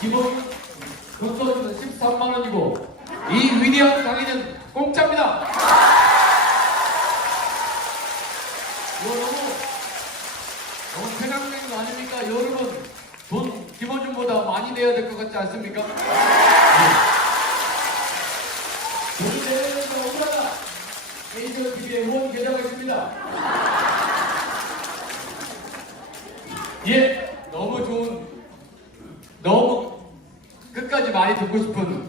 기본 돈서는 13만 원이고 이 위대한 강의는 공짜입니다. 이거 너무 생각된 거 아닙니까? 여러분 돈 기본준보다 많이 내야 될 것 같지 않습니까? 오늘 대회에서 오다가 에이저TV의 후원 계좌가 있습니다. 예, 너무 좋은, 너무 끝까지 많이 듣고 싶은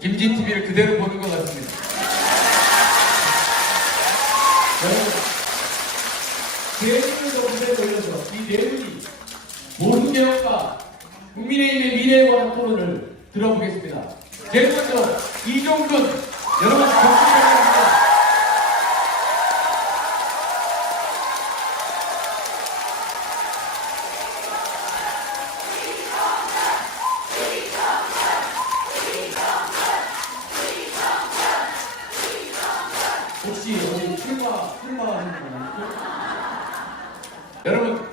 김진TV를 그대로 보는 것 같습니다. 여러분, 대회를 무대에 올려서 이 내분이 보수개혁과 국민의힘의 미래에 관한 토론을 들어보겠습니다. 제일 먼저 이종근 여러분 경축하겠습니다. 혹시 어디 출마하는 분 여러분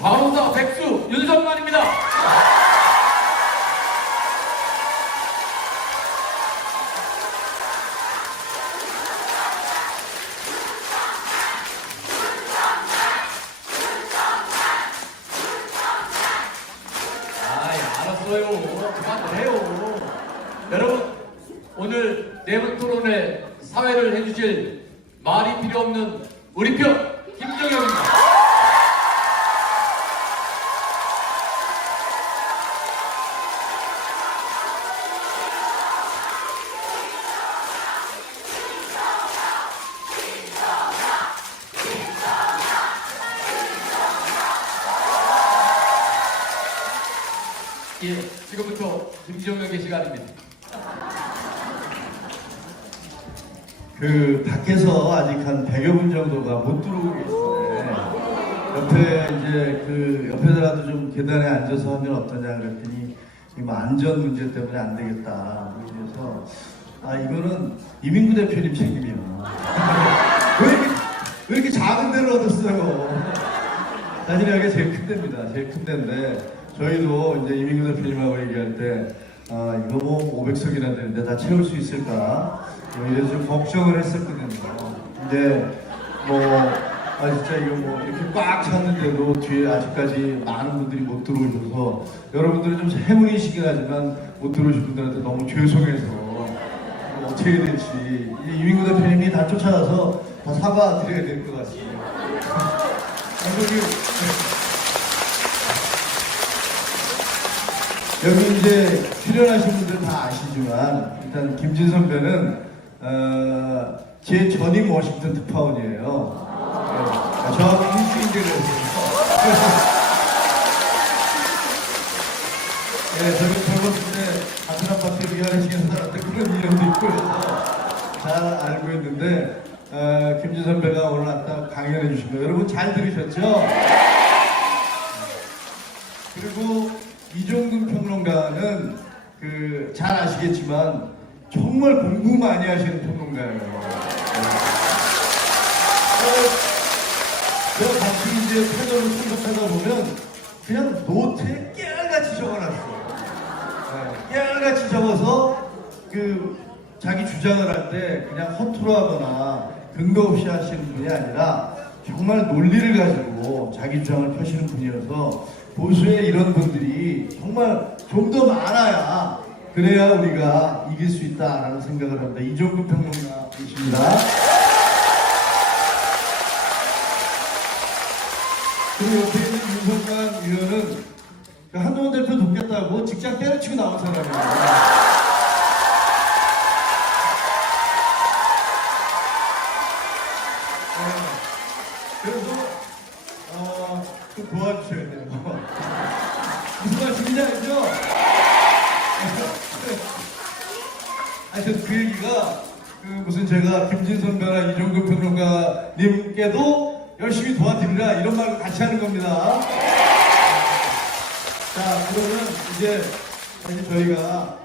과원사 백수 윤석만입니다. 알았어요. 그만해요. 여러분 오늘 내분 토론에 사회를 해주실 말이 필요 없는 우리 편 김정혁입니다. 예, 지금부터 김정혁의 시간입니다. 그 밖에서 아직 한 100여 분 정도가 못 들어오고 계시는데 옆에 이제 그 옆에서라도 좀 계단에 앉아서 하면 어떠냐 그랬더니 뭐 안전 문제 때문에 안 되겠다. 그래서 이거는 이민구 대표님 책임이야. 왜 이렇게 작은 데를 얻었어요? 사실 여기가 제일 큰 데입니다. 제일 큰 데인데 저희도 이제 이민구 대표님하고 얘기할 때 이거 뭐 500석이나 되는데 다 채울 수 있을까? 이래서 좀 걱정을 했었거든요. 근데 진짜 이거 뭐 이렇게 꽉 찼는데도 뒤에 아직까지 많은 분들이 못 들어오셔서 여러분들은 좀 해문이시긴 하지만 못 들어오신 분들한테 너무 죄송해서 어떻게 해야 될지 이민구 대표님이 다 쫓아가서 다 사과드려야 될 것 같습니다. 여기 이제 출연하신 분들 다 아시지만 일단 김진 선배는 제 전임 워싱턴 특파원이에요. 저하고 일주일째를 했어요. 저는 젊었을 때 같은 아파트에 위아래식에서 살았던 그런 인연도 있고 해서 잘 알고 있는데 김진 선배가 오늘 왔다 강연해 주신 거 여러분 잘 들으셨죠? 그리고 이종근 평론가는 잘 아시겠지만 정말 공부 많이 하시는 평론가예요. 제가 같이 이제 패널을 참석하다 보면 그냥 노트에 깨알같이 적어놨어요. 깨알같이 적어서 자기 주장을 할 때 그냥 허투루 하거나 근거 없이 하시는 분이 아니라 정말 논리를 가지고 자기 주장을 펴시는 분이어서 보수의 이런 분들이 정말 좀 더 많아야 그래야 우리가 이길 수 있다라는 생각을 합니다. 이종근 평론가이십니다. 그리고 옆에 있는 윤석만 의원은 한동훈 대표 돕겠다고 직장 때려치고 나온 사람이에요. 그래서 좀 도와주셔야 돼요. 무슨 말씀인지 알죠? 하여튼 그 얘기가 무슨 제가 김진 선배나 이종근 평론가님께도 열심히 도와드리라 이런 말을 같이 하는 겁니다. 자, 그러면 이제 사실 저희가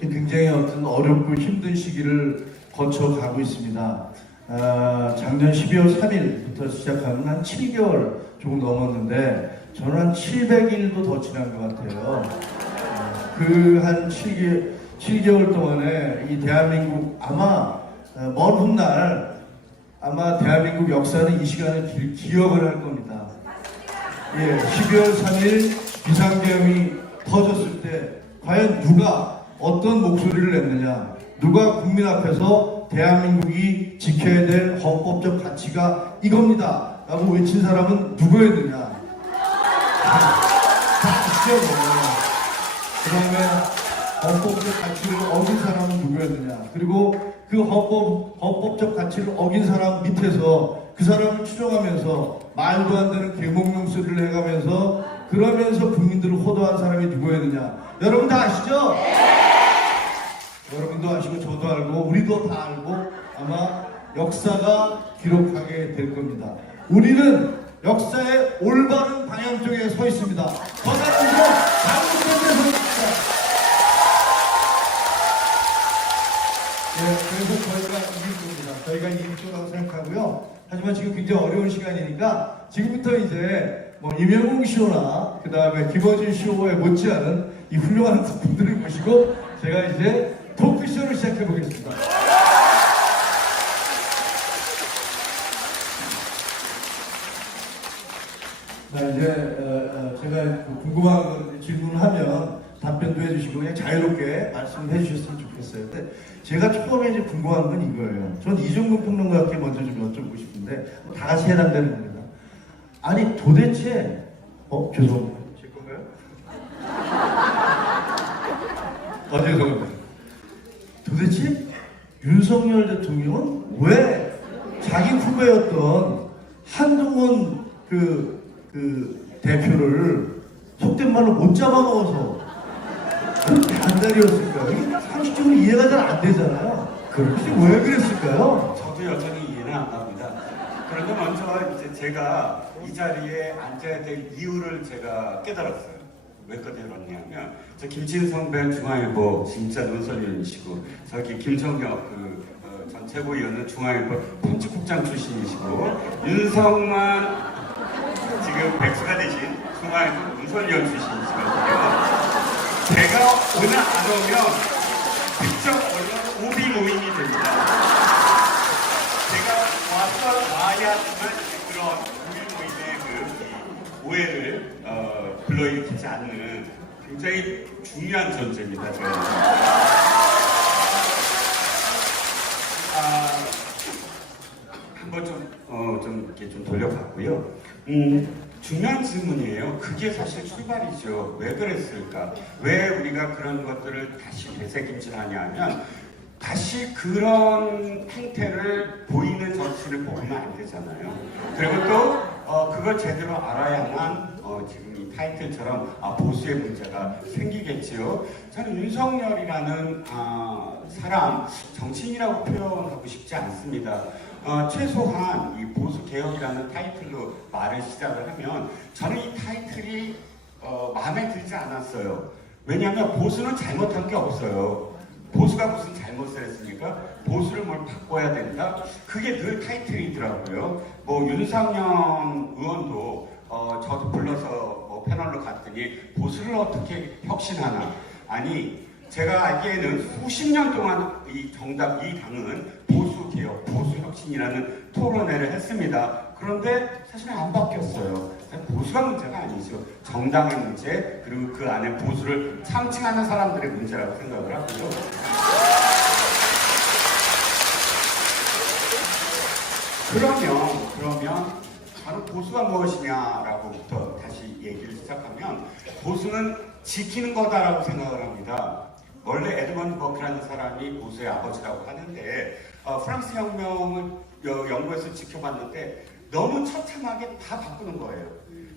굉장히 어렵고 힘든 시기를 거쳐가고 있습니다. 작년 12월 3일부터 시작하는 한 7개월 조금 넘었는데 저는 한 700일도 더 지난 것 같아요. 그 한 7개월 동안에 이 대한민국 아마 먼 훗날 아마 대한민국 역사는 이 시간을 기억을 할 겁니다. 예, 12월 3일 비상계엄이 터졌을 때 과연 누가 어떤 목소리를 냈느냐, 누가 국민 앞에서 대한민국이 지켜야 될 헌법적 가치가 이겁니다 라고 외친 사람은 누구였느냐. 다 아시죠? 그 다음에 헌법적 가치를 어긴 사람은 누구였느냐. 그리고 그 헌법적 가치를 어긴 사람 밑에서 그 사람을 추종하면서 말도 안 되는 계몽용 소리를 해가면서 그러면서 국민들을 호도한 사람이 누구였느냐. 여러분 다 아시죠? 네. 여러분도 아시고 저도 알고 우리도 다 알고 아마 역사가 기록하게 될 겁니다. 우리는 역사의 올바른 방향 쪽에 서 있습니다. 거기서 잘못된 데 서 있습니다. 네, 그래서 저희가 이길 겁니다. 저희가 이길 거라고 생각하고요. 하지만 지금 굉장히 어려운 시간이니까 지금부터 이제 뭐 임영웅 쇼나 그 다음에 김어준 쇼에 못지않은 이 훌륭한 분들을 모시고 제가 이제 토크쇼를 시작해 보겠습니다. 이제 제가 궁금한 질문을 하면 답변도 해주시고 그냥 자유롭게 말씀을 해주셨으면 좋겠어요. 근데 제가 처음에 이제 궁금한 건 이거예요. 전 이종근 평론가께 먼저 좀 여쭙고 싶은데 다 같이 해당되는 겁니다. 아니 도대체 죄송합니다. 제 건가요? 죄송합니다. 도대체 윤석열 대통령은 왜 자기 후배였던 한동훈 그 대표를 속된 말로 못 잡아먹어서 그렇게 안달이었을까요? 이게 상식적으로 이해가 잘 안 되잖아요. 그렇지 왜 그랬을까요? 저도 여전히 이해는 안 갑니다. 그런데 먼저 이제 제가 이 자리에 앉아야 될 이유를 제가 깨달았어요. 왜 깨달았냐면 저 김진 선배 중앙일보 진짜 논설위원이시고 저기 김정혁 전 최고위원은 중앙일보 편집국장 출신이시고 윤석만 지금 백수가 되신 중앙일보 논설위원 출신이시거든요. 제가 오늘 안 오면 특정 언론 오비 모임이 됩니다. 제가 와야지만 그런 오비 모임의 오해를 불러일으키지 않는 굉장히 중요한 존재입니다. 한번 좀 이렇게 좀 돌려봤고요. 중요한 질문이에요. 그게 사실 출발이죠. 왜 그랬을까? 왜 우리가 그런 것들을 다시 되새김질하냐 하면 다시 그런 행태를 보이는 정치를 보면 안 되잖아요. 그리고 또 그걸 제대로 알아야만 지금 이 타이틀처럼 보수의 문제가 생기겠지요. 저는 윤석열이라는 사람 정치인이라고 표현하고 싶지 않습니다. 최소한 이 보수 개혁이라는 타이틀로 말을 시작을 하면 저는 이 타이틀이 마음에 들지 않았어요. 왜냐하면 보수는 잘못한 게 없어요. 보수가 무슨 잘못을 했습니까? 보수를 뭘 바꿔야 된다? 그게 늘 타이틀이더라고요. 뭐 윤상현 의원도 저도 불러서 뭐 패널로 갔더니 보수를 어떻게 혁신하나? 아니 제가 알기에는 수십 년 동안 이 당은 보수 개혁, 보수 혁신이라는 토론회를 했습니다. 그런데 사실 안 바뀌었어요. 보수가 문제가 아니죠. 정당의 문제, 그리고 그 안에 보수를 참칭하는 사람들의 문제라고 생각을 하고요. 그러면 바로 보수가 무엇이냐라고부터 다시 얘기를 시작하면 보수는 지키는 거다라고 생각을 합니다. 원래 에드먼드 버크라는 사람이 보수의 아버지라고 하는데 프랑스 혁명을 영국에서 지켜봤는데 너무 처참하게 다 바꾸는 거예요.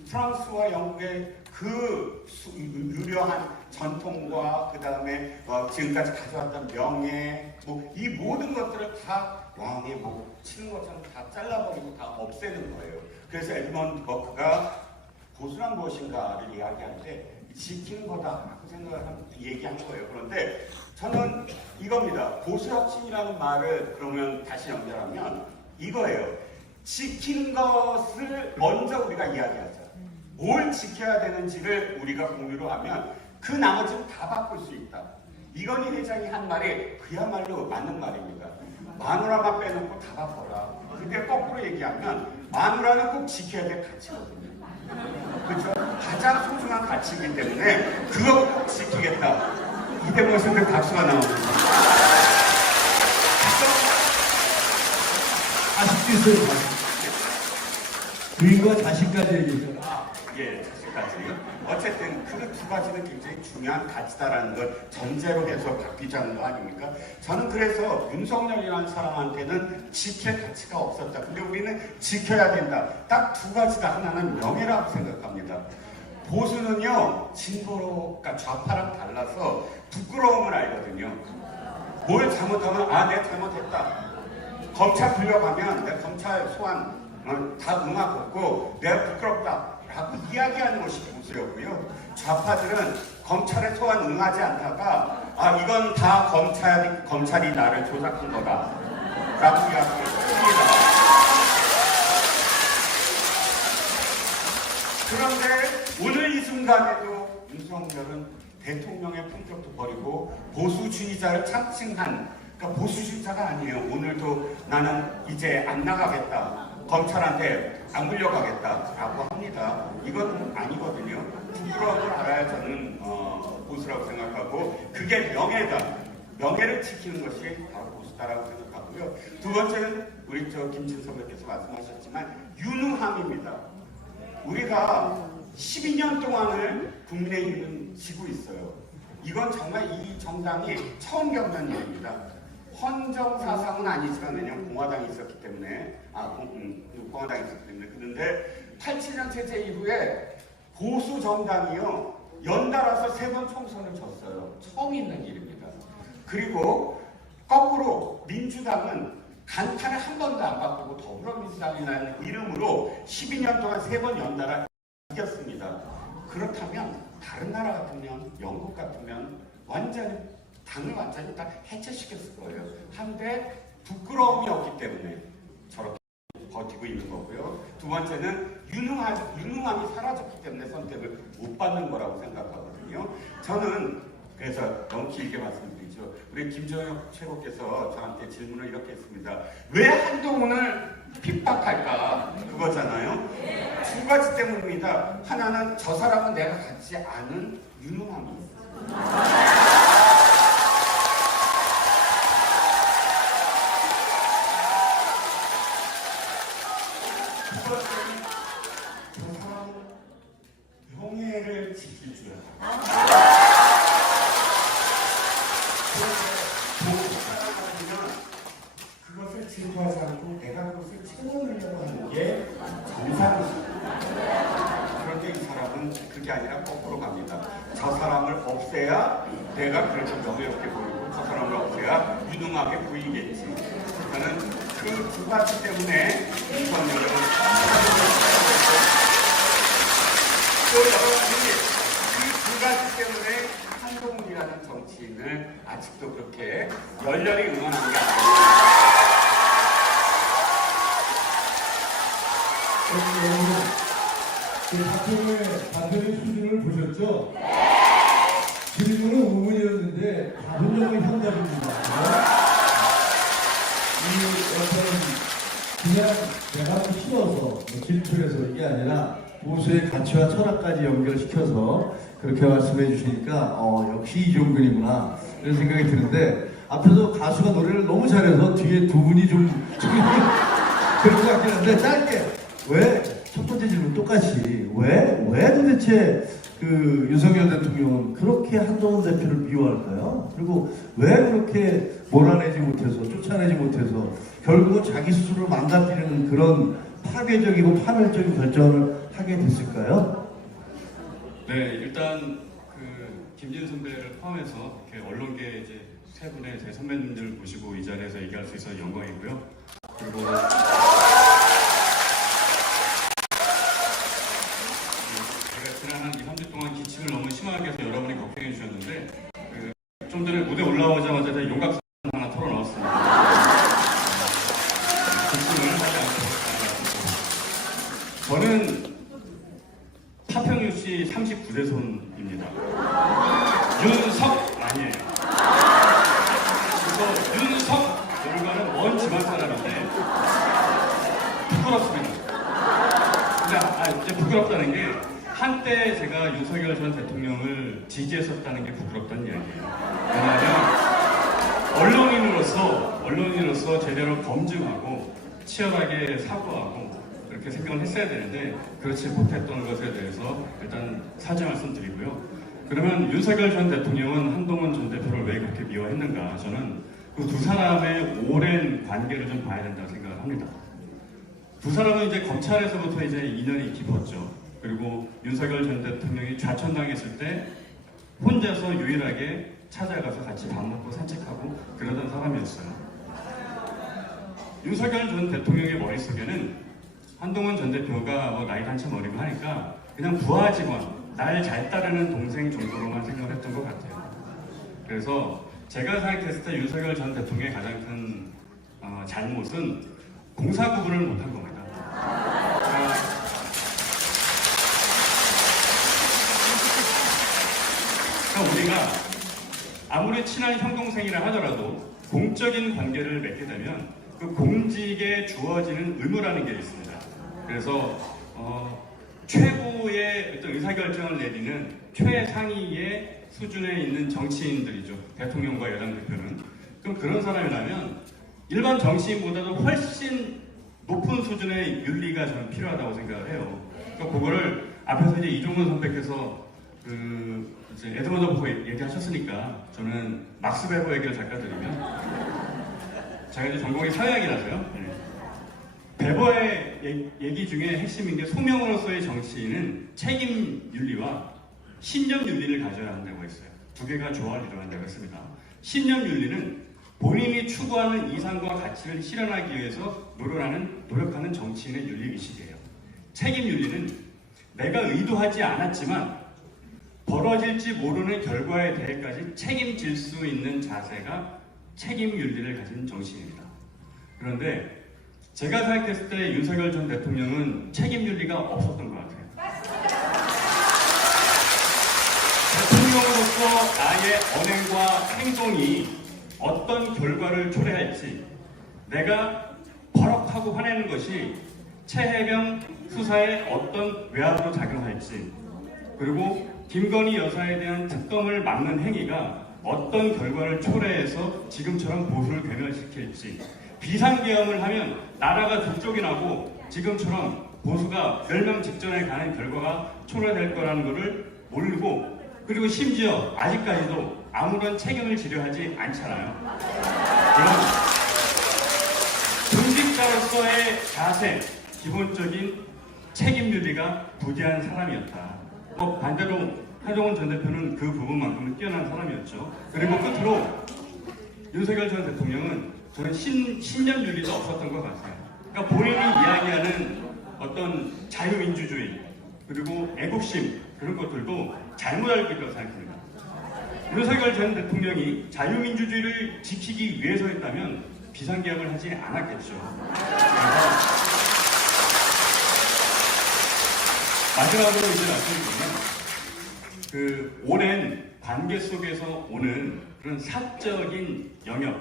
프랑스와 영국의 그 유려한 전통과 그 다음에 지금까지 가져왔던 명예 이 모든 것들을 다 왕의 목 치는 것처럼 다 잘라버리고 다 없애는 거예요. 그래서 에드먼드 버크가 보수란 무엇인가를 이야기할 때 지키는 거다라고 얘기한 거예요. 그런데 저는 이겁니다. 보수혁신이라는 말을 그러면 다시 연결하면 이거예요. 지키는 것을 먼저 우리가 이야기하자. 뭘 지켜야 되는지를 우리가 공유로 하면 그 나머지는 다 바꿀 수 있다. 이건희 회장이 한 말이 그야말로 맞는 말입니다. 마누라만 빼놓고 다 바꿔라. 근데 거꾸로 얘기하면 마누라는 꼭 지켜야 될 가치거든요. 그렇죠? 가장 소중한 가치이기 때문에 그거 꼭 지키겠다. 이대모 선배 박수가 나옵니다. 아직도 있어요. 부인과 자식까지 얘기했죠. 예, 자식까지. 어쨌든 그 두 가지는 굉장히 중요한 가치다라는 걸 전제로 해서 바뀌자는 거 아닙니까? 저는 그래서 윤석열이라는 사람한테는 지킬 가치가 없었다. 근데 우리는 지켜야 된다. 딱 두 가지다. 하나는 명예라고 생각합니다. 보수는요, 진보가 좌파랑 달라서 부끄러움을 알거든요. 뭘 잘못하면 내가 잘못했다. 검찰 불려가면 내가 검찰 소환 다 응하고 내가 부끄럽다 라고 이야기하는 것이 보수였고요. 좌파들은 검찰에 소환 응하지 않다가 이건 다 검찰이 나를 조작한 거다 라고 이야기합니다. 그런데 오늘 이 순간에도 윤석열은 대통령의 품격도 버리고 보수주의자를 창칭한, 그러니까 보수주의자가 아니에요. 오늘도 나는 이제 안 나가겠다. 검찰한테 안 물려가겠다라고 합니다. 이건 아니거든요. 부끄러움을 알아야 저는 보수라고 생각하고 그게 명예다. 명예를 지키는 것이 바로 보수다라고 생각하고요. 두 번째는 우리 김진 선배께서 말씀하셨지만 유능함입니다. 우리가 12년 동안을 국민의힘은 지고 있어요. 이건 정말 이 정당이 처음 겪는 일입니다. 헌정 사상은 아니지만 왜냐면 공화당이 있었기 때문에 공화당이 있었기 때문에 그런데 87년 체제 이후에 보수 정당이요 연달아서 3번 총선을 졌어요. 처음 있는 일입니다. 그리고 거꾸로 민주당은 간판을 한 번도 안 바꾸고 더불어민주당이라는 이름으로 12년 동안 3번 연달아 이겼습니다. 그렇다면 다른 나라 같으면 영국 같으면 당을 완전히 다 해체시켰을 거예요. 한데 부끄러움이 없기 때문에 저렇게 버티고 있는 거고요. 두 번째는 유능함이 사라졌기 때문에 선택을 못 받는 거라고 생각하거든요. 저는 그래서 너무 길게 말씀드리죠. 우리 김정혁 최고께서 저한테 질문을 이렇게 했습니다. 왜 한동훈을 핍박할까? 그거잖아요. 두 가지 때문입니다. 하나는 저 사람은 내가 갖지 않은 유능함이 있어요. 명예를 지킬 줄 알아. 그것을 질투하지 않고 내가 그것을 채워내려고 하는 게 정상이십니다. 그런데 이 사람은 그게 아니라 거꾸로 갑니다. 저 사람을 없애야 내가 그렇게 명예롭게 보이고 저 사람을 없애야 유능하게 보이겠지. 저는 그 두 가지 때문에 윤석열은 또 여러분들이 그 두 가지 때문에 한동훈이라는 정치인을 아직도 그렇게 열렬히 응원하는 게 아닙니다. 그 답변의 수준을 보셨죠? 질문은 5분이었는데 답변은 현답입니다. 이 어떤 그냥 내가 키워서 질투해서 이게 아니라 보수의 가치와 철학까지 연결시켜서 그렇게 말씀해 주시니까 역시 이종근이구나 이런 생각이 드는데 앞에서 가수가 노래를 너무 잘해서 뒤에 두 분이 좀 그런 것 같긴 한데 짧게 왜 첫 번째 질문 똑같이 왜 도대체 그 윤석열 대통령은 그렇게 한동훈 대표를 미워할까요? 그리고 왜 그렇게 몰아내지 못해서 쫓아내지 못해서 결국은 자기 스스로 망가뜨리는 그런 파괴적이고 파멸적인 결정을 하게 됐을까요? 네, 일단 그 김진 선배를 포함해서 이렇게 언론계 이제 세 분의 제 선배님들 모시고 이 자리에서 얘기할 수 있어서 영광이고요. 그리고 제가 지난 한 2, 3주 동안 기침을 너무 심하게 해서 여러분이 걱정해 주셨는데 좀 전에 무대 올라오자마자 제가 용각산 하나 털어 넣었습니다. 기침을 하지 않고 저는 윤석 아니에요. 그래서 윤석 결과는 먼 지방 사람인데 부끄럽습니다. 근데 이제 부끄럽다는 게 한때 제가 윤석열 전 대통령을 지지했었다는 게 부끄럽다는 이야기예요. 왜냐하면 언론인으로서 제대로 검증하고 치열하게 사과하고 그렇게 생각을 했어야 되는데 그렇지 못했던 것에 대해서 일단 사죄 말씀드리고요. 그러면 윤석열 전 대통령은 한동훈 전 대표를 왜 그렇게 미워했는가? 저는 그 두 사람의 오랜 관계를 좀 봐야 된다고 생각을 합니다. 두 사람은 이제 검찰에서부터 이제 인연이 깊었죠. 그리고 윤석열 전 대통령이 좌천당했을 때 혼자서 유일하게 찾아가서 같이 밥 먹고 산책하고 그러던 사람이었어요. 윤석열 전 대통령의 머릿속에는 한동훈 전 대표가 뭐 나이도 한참 어리고 하니까 그냥 부하 직원, 날 잘 따르는 동생 정도로만 생각을 했던 것 같아요. 그래서 제가 생각했을 때 윤석열 전 대통령의 가장 큰 잘못은 공사 구분을 못한 겁니다. 그러니까 우리가 아무리 친한 형 동생이라 하더라도 공적인 관계를 맺게 되면 그 공직에 주어지는 의무라는 게 있습니다. 그래서 최고의 어떤 의사결정을 내리는 최상위의 수준에 있는 정치인들이죠. 대통령과 여당 대표는. 그럼 그런 사람이라면 일반 정치인보다도 훨씬 높은 수준의 윤리가 저는 필요하다고 생각을 해요. 그러니까 그거를 앞에서 이제 이종훈 선배께서 이제 에드먼드 버거 얘기하셨으니까 저는 막스 베버 얘기를 잠깐 드리면 제가 이제 전공이 사회학이라서요. 네. 베버의 얘기 중에 핵심인 게 소명으로서의 정치인은 책임 윤리와 신념 윤리를 가져야 한다고 했어요. 두 개가 조화를 이루어한다고 했습니다. 신념 윤리는 본인이 추구하는 이상과 가치를 실현하기 위해서 노력하는 정치인의 윤리의식이에요. 책임 윤리는 내가 의도하지 않았지만 벌어질지 모르는 결과에 대해까지 책임질 수 있는 자세가 책임 윤리를 가진 정치인입니다. 그런데 제가 생각했을 때 윤석열 전 대통령은 책임 윤리가 없었던 것 같아요. 대통령으로서 나의 언행과 행동이 어떤 결과를 초래할지 내가 버럭하고 화내는 것이 최혜병 수사에 어떤 외압으로 작용할지 그리고 김건희 여사에 대한 특검을 막는 행위가 어떤 결과를 초래해서 지금처럼 보수를 괴멸시킬지 비상계엄을 하면 나라가 북쪽이 나고 지금처럼 보수가 멸망 직전에 가는 결과가 초래될 거라는 것을 모르고 그리고 심지어 아직까지도 아무런 책임을 지려 하지 않잖아요. 그럼 공직자로서의 자세, 기본적인 책임윤리가 부재한 사람이었다. 반대로 한동훈 전 대표는 그 부분만큼은 뛰어난 사람이었죠. 그리고 끝으로 윤석열 전 대통령은 저는 신념윤리도 없었던 것 같아요. 그러니까 본인이 이야기하는 어떤 자유민주주의 그리고 애국심 그런 것들도 잘못 알고 있다고 생각합니다. 윤석열 전 대통령이 자유민주주의를 지키기 위해서였다면 비상계엄을 하지 않았겠죠. 마지막으로 이제 말씀드리면 그 오랜 관계 속에서 오는 그런 사적인 영역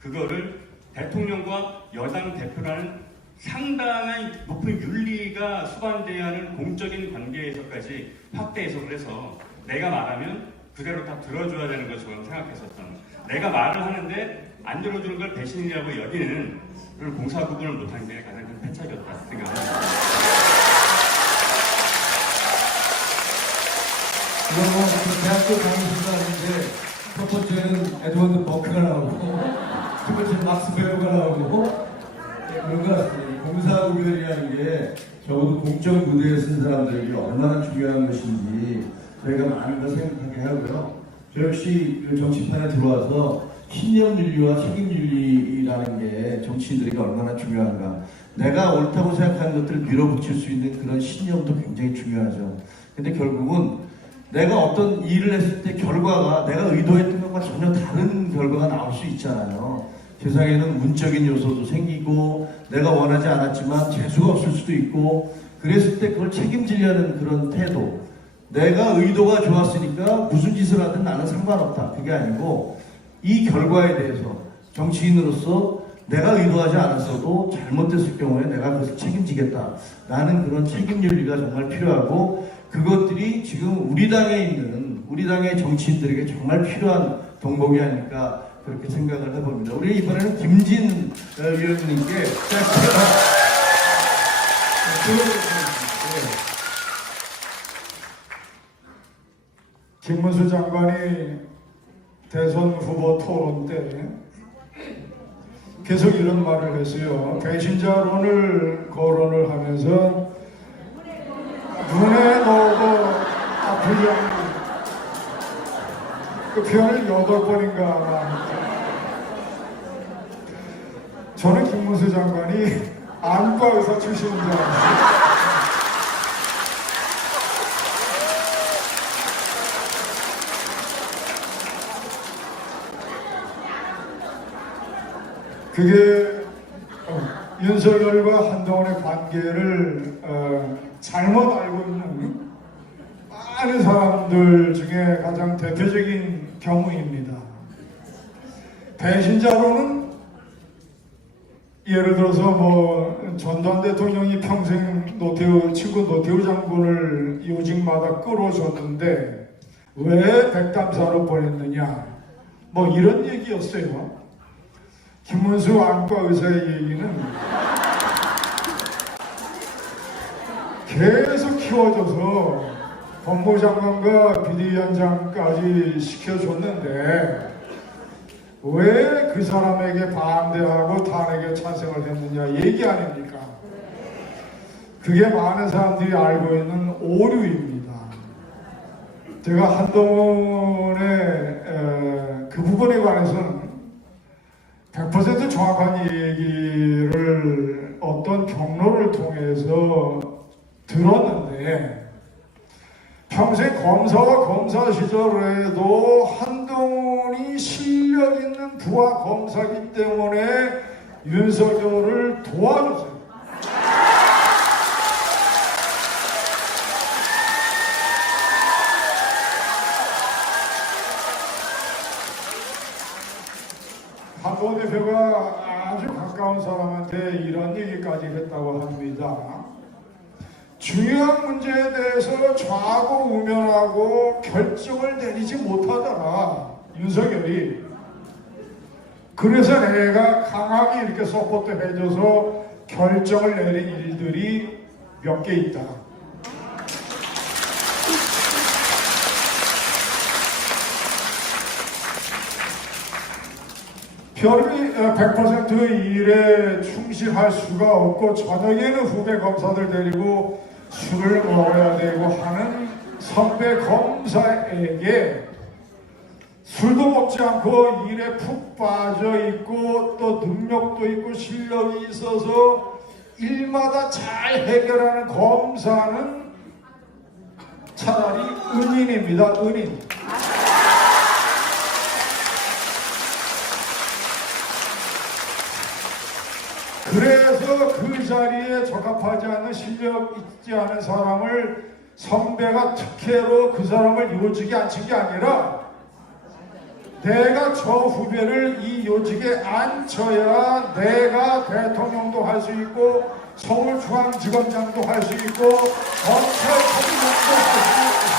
그거를 대통령과 여당 대표라는 상당한 높은 윤리가 수반되어야 하는 공적인 관계에서까지 확대 해석을 해서 내가 말하면 그대로 다 들어줘야 되는 것처럼 생각했었던 내가 말을 하는데 안 들어주는 걸 배신이라고 여기는 그런 공사 구분을 못한 게 가장 큰 패착이었다 생각합니다. 그리고 대학교 다니는 사람인데 첫 번째는 에드먼드 버크가 나오고 두 번째는 막스 베버가 나오고 그런 것 같습니다. 공사구별이라는 게 적어도 공적 무대에 쓴 사람들에게 얼마나 중요한 것인지 저희가 많은 걸 생각하게 하고요. 저 역시 그 정치판에 들어와서 신념윤리와 책임윤리라는 게 정치인들에게 얼마나 중요한가. 내가 옳다고 생각하는 것들을 밀어붙일 수 있는 그런 신념도 굉장히 중요하죠. 근데 결국은 내가 어떤 일을 했을 때 결과가 내가 의도했던 것과 전혀 다른 결과가 나올 수 있잖아요. 세상에는 운적인 요소도 생기고 내가 원하지 않았지만 재수가 없을 수도 있고 그랬을 때 그걸 책임지려는 그런 태도 내가 의도가 좋았으니까 무슨 짓을 하든 나는 상관없다. 그게 아니고 이 결과에 대해서 정치인으로서 내가 의도하지 않았어도 잘못됐을 경우에 내가 그것을 책임지겠다. 라는 그런 책임윤리가 정말 필요하고 그것들이 지금 우리 당에 있는 우리 당의 정치인들에게 정말 필요한 덕목이 아닐까 그렇게 생각을 해봅니다. 우리 이번에는 김진 위원님께 김문수 장관이 대선 후보 토론 때 계속 이런 말을 했어요. 배신자론을 거론을 하면서 눈에 넣어도 아프지 않고 그 표현을 8번인가 아마. 저는 김문수 장관이 안과 의사 출신인 줄 알았어요. 그게 윤석열과 한동훈의 관계를 잘못 알고 있는 많은 사람들 중에 가장 대표적인 경우입니다. 배신자로는 예를 들어서 뭐 전두환 대통령이 평생 친구 노태우 장군을 요직마다 끌어줬는데 왜 백담사로 보냈느냐 뭐 이런 얘기였어요. 김문수 안과 의사의 얘기는 계속 키워줘서 법무장관과 비대위원장까지 시켜줬는데 왜 그 사람에게 반대하고 탄핵에 찬성을 했느냐 얘기 아닙니까? 그게 많은 사람들이 알고 있는 오류입니다. 제가 한동훈의 그 부분에 관해서는 100% 정확한 얘기를 어떤 경로를 통해서 들었는데 평생 검사와 검사 시절에도 한동훈이 실력 있는 부하 검사이기 때문에 윤석열을 도와줬어요. 한동훈 대표가 아주 가까운 사람한테 이런 얘기까지 했다고 합니다. 중요한 문제에 대해서 좌고우면하고 결정을 내리지 못하더라 윤석열이. 그래서 내가 강하게 이렇게 서포트 해줘서 결정을 내린 일들이 몇 개 있다. 별이 100% 일에 충실할 수가 없고 저녁에는 후배 검사들 데리고 술을 먹어야 되고 하는 선배 검사에게 술도 먹지 않고 일에 푹 빠져 있고 또 능력도 있고 실력이 있어서 일마다 잘 해결하는 검사는 차라리 은인입니다. 은인. 그래서 그 자리에 적합하지 않는 실력 있지 않은 사람을 선배가 특혜로 그 사람을 요직에 앉힌 게 아니라 내가 저 후배를 이 요직에 앉혀야 내가 대통령도 할 수 있고 서울중앙지검장도 할 수 있고 검찰총장도 할 수 있고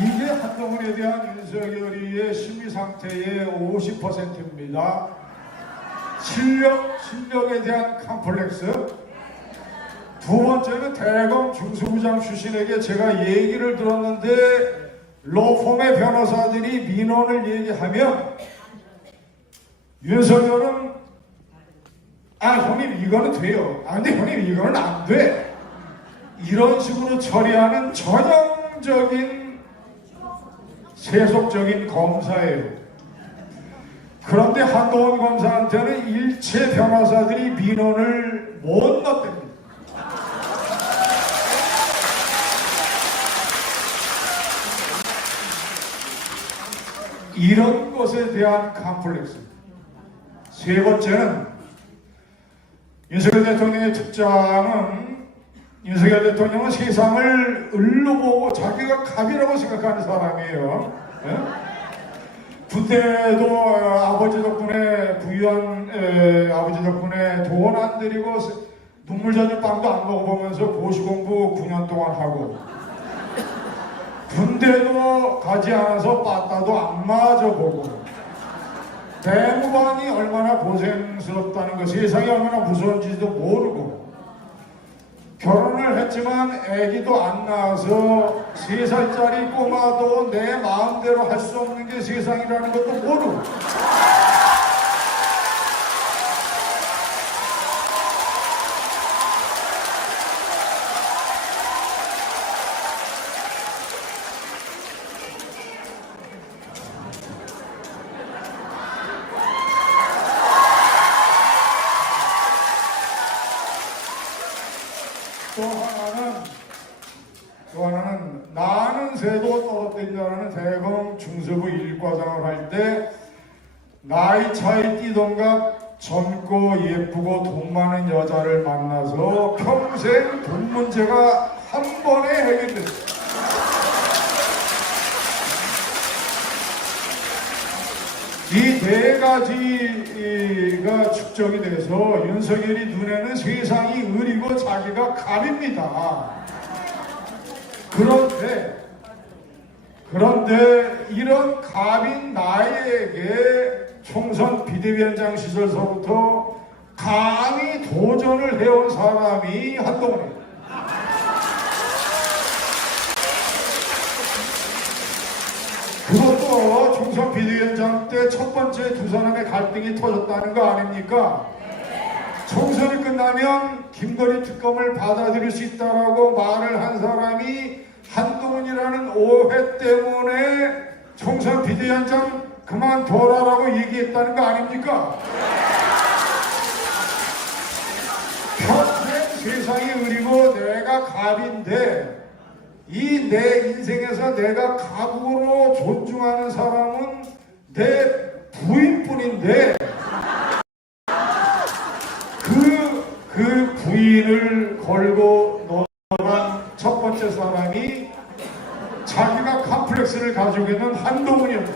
이게 한동훈에 대한 윤석열이의 심리 상태의 50%입니다. 실력에 대한 컴플렉스. 두 번째는 대검 중수부장 출신에게 제가 얘기를 들었는데 로펌의 변호사들이 민원을 얘기하면 윤석열은 형님 이거는 돼요. 근데 형님 이거는 안 돼. 이런 식으로 처리하는 전형적인 세속적인 검사예요. 그런데 한동훈 검사한테는 일체 변호사들이 민원을 못 넣습니다. 이런 것에 대한 컴플렉스. 세 번째는 윤석열 대통령의 특장은 윤석열 대통령은 세상을 을로 보고 자기가 갑이라고 생각하는 사람이에요. 예? 군대도 아버지 덕분에 부유한 아버지 덕분에 돈 안 들이고 눈물 젖은 빵도 안 먹어보면서 고시공부 9년 동안 하고 군대도 가지 않아서 빠따도 안 맞아보고 대무반이 얼마나 고생스럽다는 것, 세상이 얼마나 무서운지도 모르고 결혼을 했지만 아기도 안 낳아서 3살짜리 꼬마도 내 마음대로 할 수 없는 게 세상이라는 것도 모르고 또 하나는 나는 새도 떨어뜨린다는 대검 중서부 일과장을 할 때 나이 차이 띠동갑 젊고 예쁘고 돈 많은 여자를 만나서 평생 돈 문제가 한 번에 해결됐어요. 이 네 가지가 축적이 돼서 윤석열이 눈에는 세상이 을이고 자기가 갑입니다. 그런데 이런 갑인 나에게 총선 비대위원장 시절서부터 감히 도전을 해온 사람이 한동훈이에요. 그것도 총선 비대위원장 때 첫 번째 두 사람의 갈등이 터졌다는 거 아닙니까? 총선이 끝나면 김건희 특검을 받아들일 수 있다라고 말을 한 사람이 한동훈이라는 오해 때문에 총선 비대위원장 그만둬라라고 얘기했다는 거 아닙니까? 평생 세상이 을이고 내가 갑인데 이 내 인생에서 내가 갑으로 존중하는 사람은 내 부인뿐인데 그 부인을 걸고 넘어간 첫 번째 사람이 자기가 컴플렉스를 가지고 있는 한동훈이었다.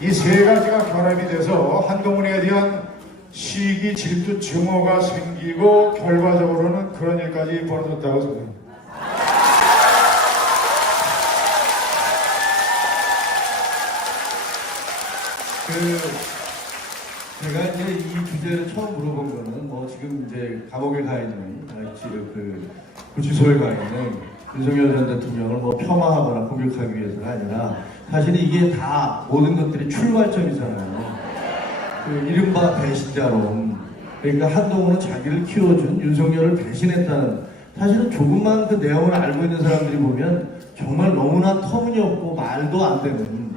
이 세 가지가 결합이 돼서 한동훈에 대한 시기, 질투, 증오가 생기고 결과적으로는 그런 일까지 벌어졌다고 생각합니다. 제가 이제 이 주제를 처음 물어본 거는 뭐 지금 이제 감옥에 가 있는 그 구치소에 가 있는 윤석열 전 대통령을 뭐 폄하하거나 공격하기 위해서가 아니라 사실 이게 다 모든 것들이 출발점이잖아요. 그 이른바 배신자론, 그러니까 한동훈은 자기를 키워준 윤석열을 배신했다는, 사실은 조금만 그 내용을 알고 있는 사람들이 보면 정말 너무나 터무니없고 말도 안 되는,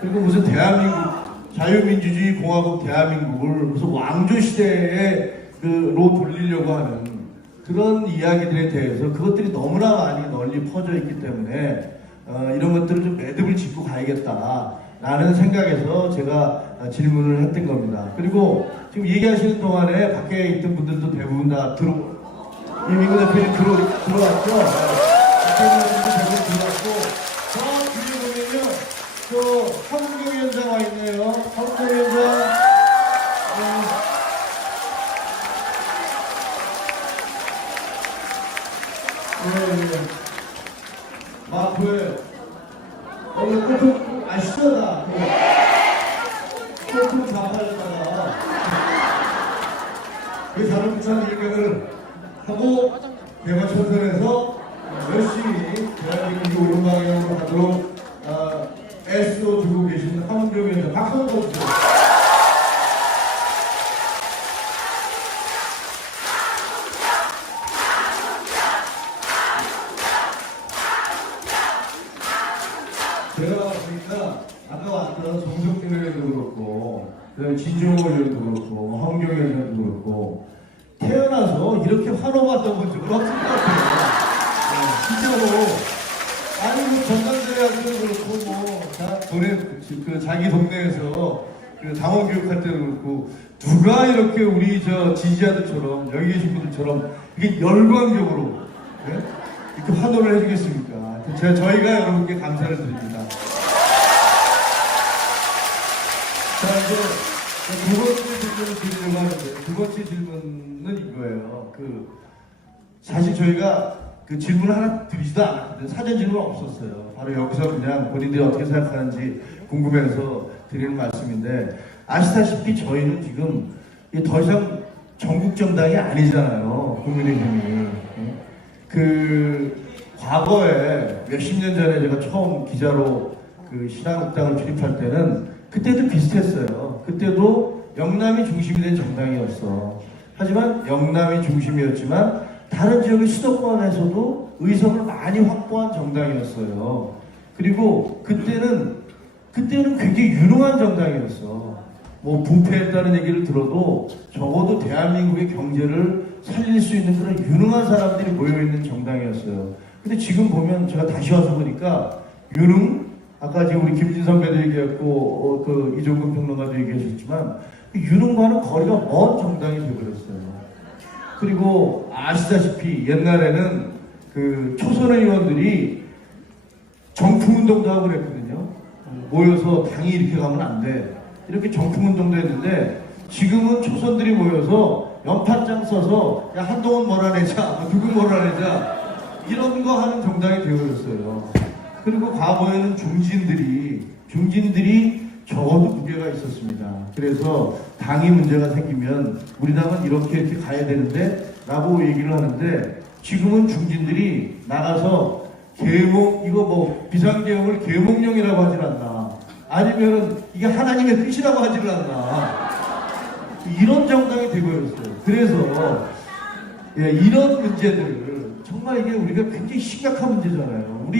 그리고 무슨 대한민국 자유민주주의 공화국 대한민국을 무슨 왕조 시대로 돌리려고 하는 그런 이야기들에 대해서 그것들이 너무나 많이 널리 퍼져 있기 때문에 이런 것들을 좀 매듭을 짓고 가야겠다라는 생각에서 제가 질문을 했던 겁니다. 그리고 지금 얘기하시는 동안에 밖에 있던 분들도 대부분 다 이민구 대표님 들어왔죠? 대표님도 대부분 들어왔고, 저 뒤에 보면요, 저 황운경 위원장 와 있네요. 황운경 위원장. 마포에 오늘 골프 아시죠? 다 골프 잡아줬다가 그 다른 부산 일격을 하고 대마천선에서 열심히 대한민국이 옳은 방향으로 가도록 애써주고 계신 황운경 위원장 박수 한번 주세요. 제가 보니까 아까 왔던 정석진 의원도 그렇고, 그다음에 진종호 의원도 그렇고, 황운경 위원장도 그렇고, 태어나서 이렇게 환호받던 건 적은 없을 것 같아요. 진짜로. 아니, 뭐 전당대회도 그렇고, 뭐, 그 자기 동네에서 그 당원 교육할 때도 그렇고 누가 이렇게 우리 저 지지자들처럼 여기 계신 분들처럼 이게 열광적으로 네? 이렇게 환호를 해주겠습니까? 저희가 여러분께 감사를 드립니다. 자 이제 두 번째 질문을 드리려고 하는데 두 번째 질문은 이거예요. 사실 저희가 그 질문을 하나 드리지도 않았거든요. 사전 질문 없었어요. 바로 여기서 그냥 본인들이 어떻게 생각하는지 궁금해서 드리는 말씀인데 아시다시피 저희는 지금 더 이상 전국 정당이 아니잖아요. 국민의힘이. 과거에 몇십 년 전에 제가 처음 기자로 신한국당을 출입할 때는 그때도 비슷했어요. 그때도 영남이 중심이 된 정당이었어. 하지만 영남이 중심이었지만 다른 지역의 수도권에서도 의석을 많이 확보한 정당이었어요. 그리고 그때는 굉장히 유능한 정당이었어. 뭐 부패했다는 얘기를 들어도 적어도 대한민국의 경제를 살릴 수 있는 그런 유능한 사람들이 모여있는 정당이었어요. 근데 지금 보면 제가 다시 와서 보니까 아까 지금 우리 김진 선배도 얘기했고 이종근 평론가도 얘기하셨지만 유능과는 거리가 먼 정당이 되어버렸어요. 그리고 아시다시피 옛날에는 초선 의원들이 정풍운동도 하고 그랬거든요. 모여서 당이 이렇게 가면 안 돼. 이렇게 정풍운동도 했는데 지금은 초선들이 모여서 연판장 써서 야 한동훈 몰아내자, 누구 몰아내자 이런 거 하는 정당이 되어버렸어요. 그리고 과거에는 중진들이 적어도 무게가 있었습니다. 그래서 당이 문제가 생기면 우리 당은 이렇게 가야 되는데 라고 얘기를 하는데 지금은 중진들이 나가서 비상계엄을 계몽령이라고 하질 않나, 아니면은 이게 하나님의 뜻이라고 하지를 않나, 이런 정당이 되어버렸어요. 그래서 이런 문제들 정말 이게 우리가 굉장히 심각한 문제잖아요.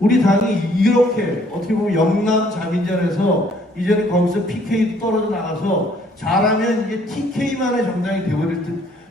우리 당이 이렇게 어떻게 보면 영남 자민련에서 이제는 거기서 PK도 떨어져 나가서 잘하면 이게 TK만의 정당이 되어버릴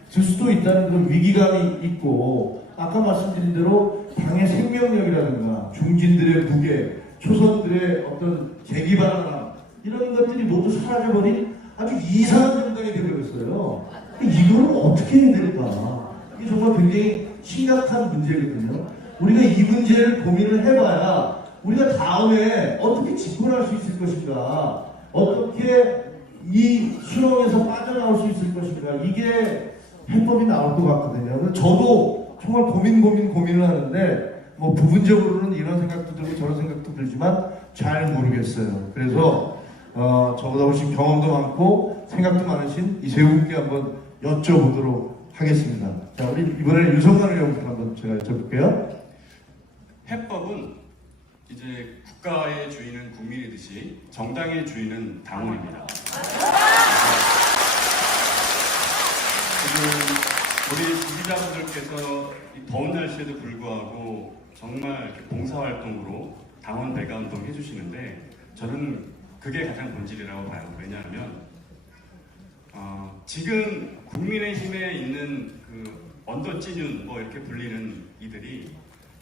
수도 있다는 그런 위기감이 있고, 아까 말씀드린 대로 당의 생명력이라든가 중진들의 무게, 초선들의 어떤 재기반항 이런 것들이 모두 사라져버린 아주 이상한 정당이 되어버렸어요. 이거는 어떻게 해야 될까? 이게 정말 굉장히 심각한 문제거든요. 우리가 이 문제를 고민을 해봐야 우리가 다음에 어떻게 집권할 수 있을 것인가, 어떻게 이 수렁에서 빠져나올 수 있을 것인가, 이게 해법이 나올 것 같거든요. 저도 정말 고민을 하는데 뭐 부분적으로는 이런 생각도 들고 저런 생각도 들지만 잘 모르겠어요. 그래서 저보다 훨씬 경험도 많고 생각도 많으신 이세훈께 한번 여쭤보도록 하겠습니다. 자, 우리 이번에는 유성만 의원부터 한번 제가 여쭤볼게요. 해법은 이제 국가의 주인은 국민이듯이 정당의 주인은 당원입니다. 지금 우리 지지자분들께서 이 더운 날씨에도 불구하고 정말 이렇게 봉사활동으로 당원 배가운동 해주시는데 저는 그게 가장 본질이라고 봐요. 왜냐하면 지금 국민의힘에 있는 언더찌윤 이렇게 불리는 이들이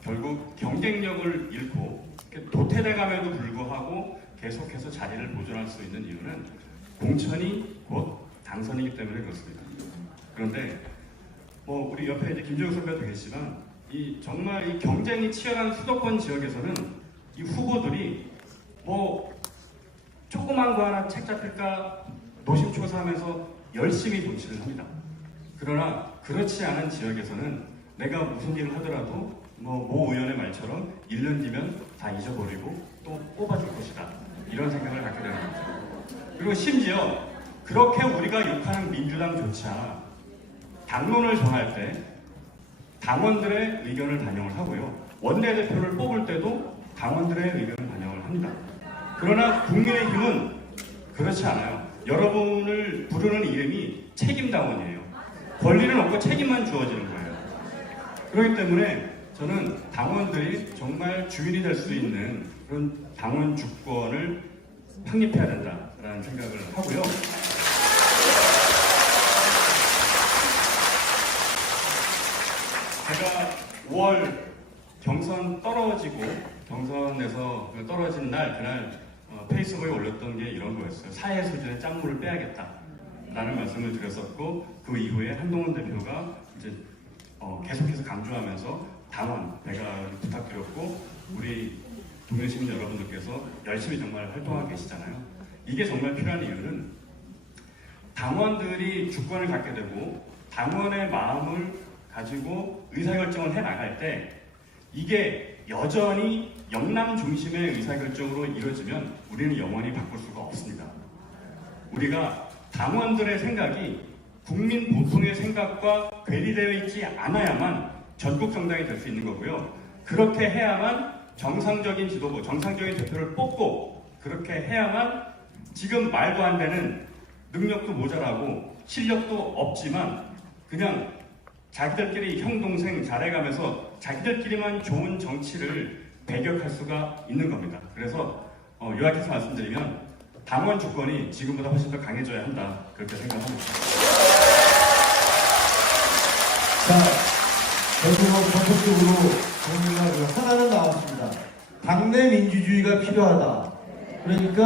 결국 경쟁력을 잃고 도태돼감에도 불구하고 계속해서 자리를 보존할 수 있는 이유는 공천이 곧 당선이기 때문에 그렇습니다. 그런데 우리 옆에 이제 김재욱 선배도 계시지만 정말 이 경쟁이 치열한 수도권 지역에서는 이 후보들이 조그만 거 하나 책 잡힐까 노심초사하면서 열심히 정치를 합니다. 그러나 그렇지 않은 지역에서는 내가 무슨 일을 하더라도 모 의원의 말처럼 1년 뒤면 다 잊어버리고 또 뽑아줄 것이다, 이런 생각을 갖게 되는 거죠. 그리고 심지어 그렇게 우리가 욕하는 민주당조차 당론을 정할 때 당원들의 의견을 반영을 하고요, 원내대표를 뽑을 때도 당원들의 의견을 반영을 합니다. 그러나 국민의힘은 그렇지 않아요. 여러분을 부르는 이름이 책임당원이에요. 권리는 없고 책임만 주어지는 거예요. 그렇기 때문에 저는 당원들이 정말 주인이 될 수 있는 그런 당원 주권을 확립해야 된다라는 생각을 하고요. 제가 5월 경선에서 떨어진 날, 그날 페이스북에 올렸던 게 이런 거였어요. 사회 수준의 짠물을 빼야겠다라는 말씀을 드렸었고, 그 이후에 한동훈 대표가 이제 계속해서 강조하면서 당원 배가를 부탁드렸고, 우리 동네 시민 여러분들께서 열심히 정말 활동하고 계시잖아요. 이게 정말 필요한 이유는 당원들이 주권을 갖게 되고 당원의 마음을 가지고 의사결정을 해 나갈 때 이게 여전히 영남 중심의 의사결정으로 이루어지면 우리는 영원히 바꿀 수가 없습니다. 우리가 당원들의 생각이 국민 보통의 생각과 괴리되어 있지 않아야만 전국 정당이 될 수 있는 거고요. 그렇게 해야만 정상적인 지도부, 정상적인 대표를 뽑고, 그렇게 해야만 지금 말도 안 되는 능력도 모자라고 실력도 없지만 그냥 자기들끼리 형 동생 잘해가면서 자기들끼리만 좋은 정치를 배격할 수가 있는 겁니다. 그래서 요약해서 말씀드리면 당원 주권이 지금보다 훨씬 더 강해져야 한다, 그렇게 생각합니다. 자, 결국은 본격적으로 정리하고요. 하나는 나왔습니다. 당내 민주주의가 필요하다. 그러니까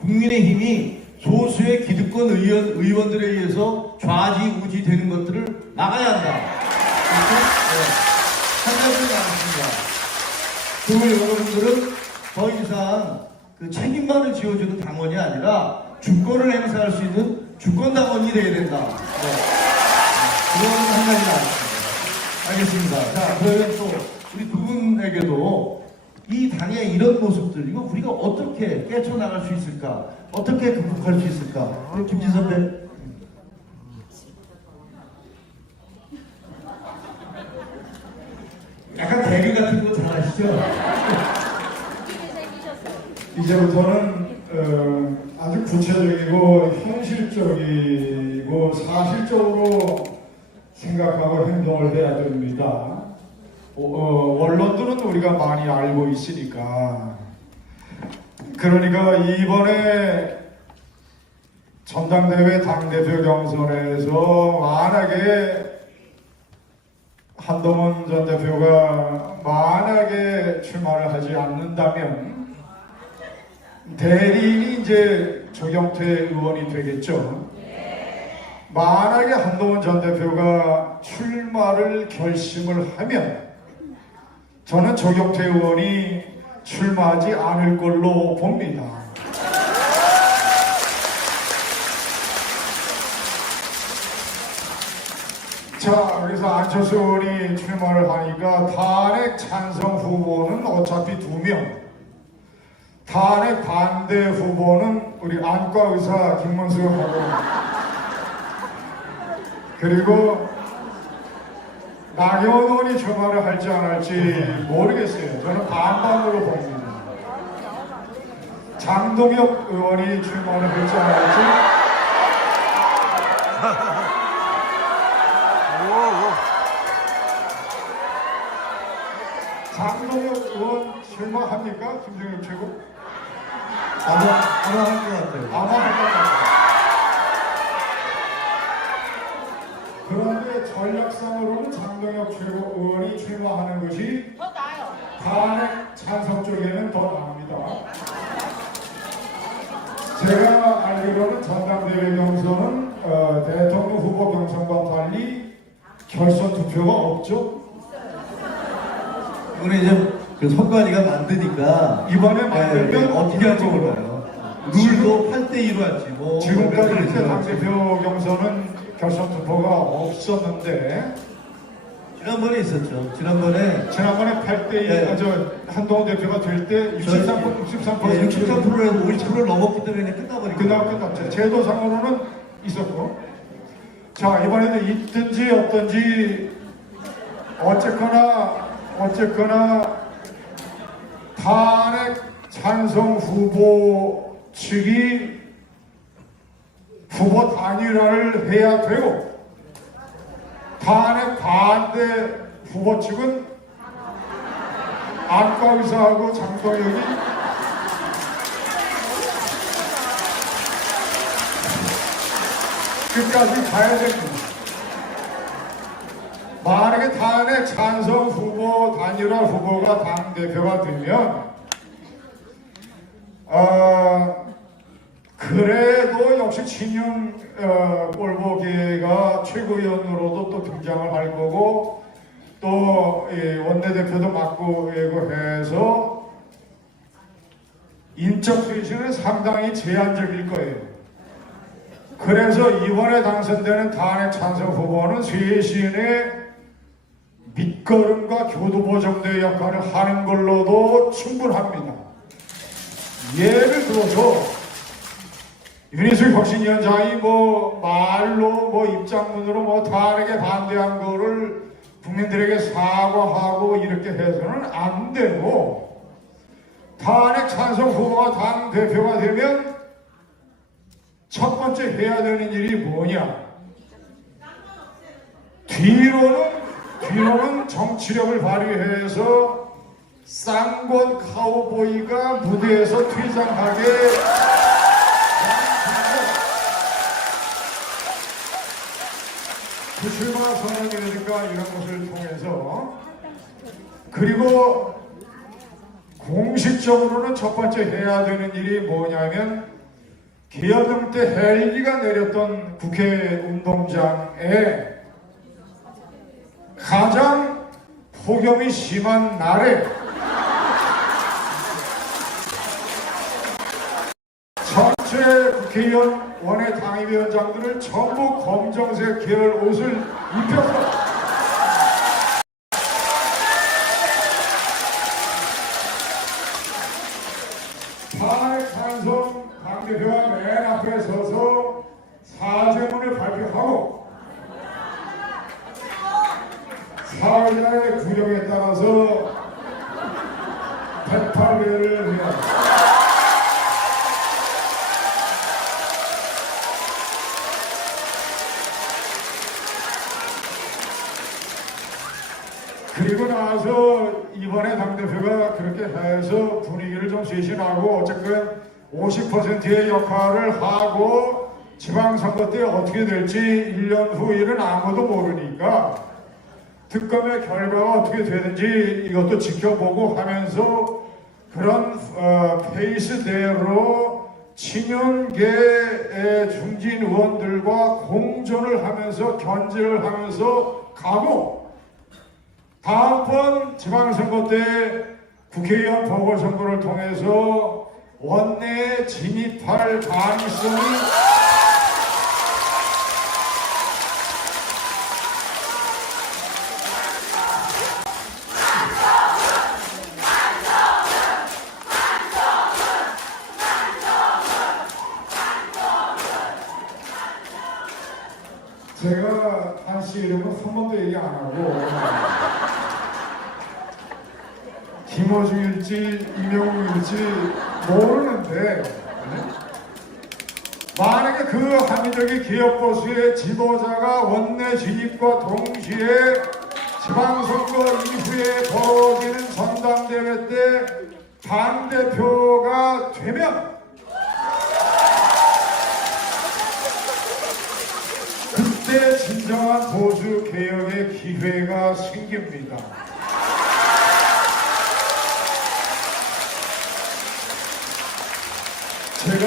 국민의힘이 소수의 기득권 의원들에 의해서 좌지우지 되는 것들을 막아야 한다. 한 가지는 나왔습니다. 그리고 여러분들은 더 이상 그 책임만을 지어주는 당원이 아니라 주권을 행사할 수 있는 주권당원이 돼야 된다. 그런 한 가지 나왔습니다. 알겠습니다. 자, 그러면 또 우리 두 분에게도 이 당의 이런 모습들, 이거 우리가 어떻게 깨쳐나갈 수 있을까? 어떻게 극복할 수 있을까? 우리 김진 선배. 약간 개그 같은 거 잘하시죠? 이제부터는 아주 구체적이고 현실적이고 사실적으로 생각하고 행동을 해야 됩니다. 원론들은 우리가 많이 알고 있으니까. 그러니까 이번에 전당대회 당대표 경선에서 만약에 한동훈 전 대표가 만약에 출마를 하지 않는다면 대리인이 이제 조경태 의원이 되겠죠. 만약에 한동훈 전 대표가 출마를 결심을 하면 저는 조경태 의원이 출마하지 않을 걸로 봅니다. 자, 그래서 안철수 의원이 출마를 하니까 탄핵 찬성 후보는 어차피 2명, 탄핵 반대 후보는 우리 안과 의사 김문수하고, 그리고 나경원 의원이 출마를 할지 안 할지 모르겠어요. 저는 반반으로 봅니다. 장동혁 의원이 출마를 할지 안 할지. 장동혁 의원 출마합니까? 김정일 최고? 아마 할 것 같아요. 아마 할 것 같아요. 그런데 전략상으로는 장동혁 최고위원이 출마하는 것이 더 나아요. 탄핵 찬성 쪽에는 더 나옵니다. 제가 알기로는 전당대회 경선은 대통령 후보 경선과 달리 결선 투표가 없죠. 이번에 이제 그 선관위가 만드니까 이번에 만들면 어떻게 할지 몰라요. 룰도 8대2로 할지 뭐 지금까지 몇 가지 당대표 경선은 결선 투표가 없었는데 지난번에 있었죠. 지난번에 8대2 네. 한동훈 대표가 될 때 63%에서 50%를 넘었기 때문에 끝나버리고 끝났죠. 제도상으로는 있었고, 자 이번에는 있든지 없든지 어쨌거나 탄핵 찬성 후보 측이 후보 단일화를 해야 되고, 탄핵 반대 후보 측은 안과 의사하고 장동혁이 끝까지 가야 됩니다. 만약에 탄핵 찬성 후보 단일화 후보가 당대표가 되면 그래도 역시 친윤 꼴보기가 최고위원으로도 또 등장을 할 거고 또 원내대표도 맡고 해서 인적 쇄신은 상당히 제한적일 거예요. 그래서 이번에 당선되는 탄핵 찬성 후보는 쇄신의 밑거름과 교두보 정도의 역할을 하는 걸로도 충분합니다. 예를 들어서 윤희숙 혁신위원장이 말로 입장문으로 탄핵에 반대한 거를 국민들에게 사과하고 이렇게 해서는 안 되고, 탄핵 찬성 후보가 당 대표가 되면 첫 번째 해야 되는 일이 뭐냐? 뒤로는 정치력을 발휘해서 쌍권 카우보이가 무대에서 퇴장하게 출마 선언이라든가 이런 것을 통해서, 그리고 공식적으로는 첫 번째 해야 되는 일이 뭐냐면 기어등 때 헬기가 내렸던 국회 운동장에 가장 폭염이 심한 날에 전체 국회의원 원외 당협위원장들을 전부 검정색 계열 옷을 입혀서 탄핵 찬성 당대표가 맨 앞에 서서 사죄문을 발표하고 사회자의 구령에 따라서 108배를 해야 합니다. 그리고 나서 이번에 당대표가 그렇게 해서 분위기를 좀 쇄신하고 어쨌든 50%의 역할을 하고 지방선거 때 어떻게 될지 1년 후에는 아무도 모르니까 특검의 결과가 어떻게 되든지 이것도 지켜보고 하면서 그런 페이스대로 친윤계의 중진 의원들과 공존을 하면서 견제를 하면서 가고, 다음번 지방선거 때 국회의원 보궐선거를 통해서 원내에 진입할 가능성이 제가 한씨 이름은 한 번도 얘기 안 하고 김어중일지 이명웅일지 모르는데, 만약에 그 합리적인 기업보수의 지도자가 원내 진입과 동시에 지방선거 이후에 벌어지는 전당대회 때 당대표가 되면 그때 진정한 보수 개혁의 기회가 생깁니다. 제가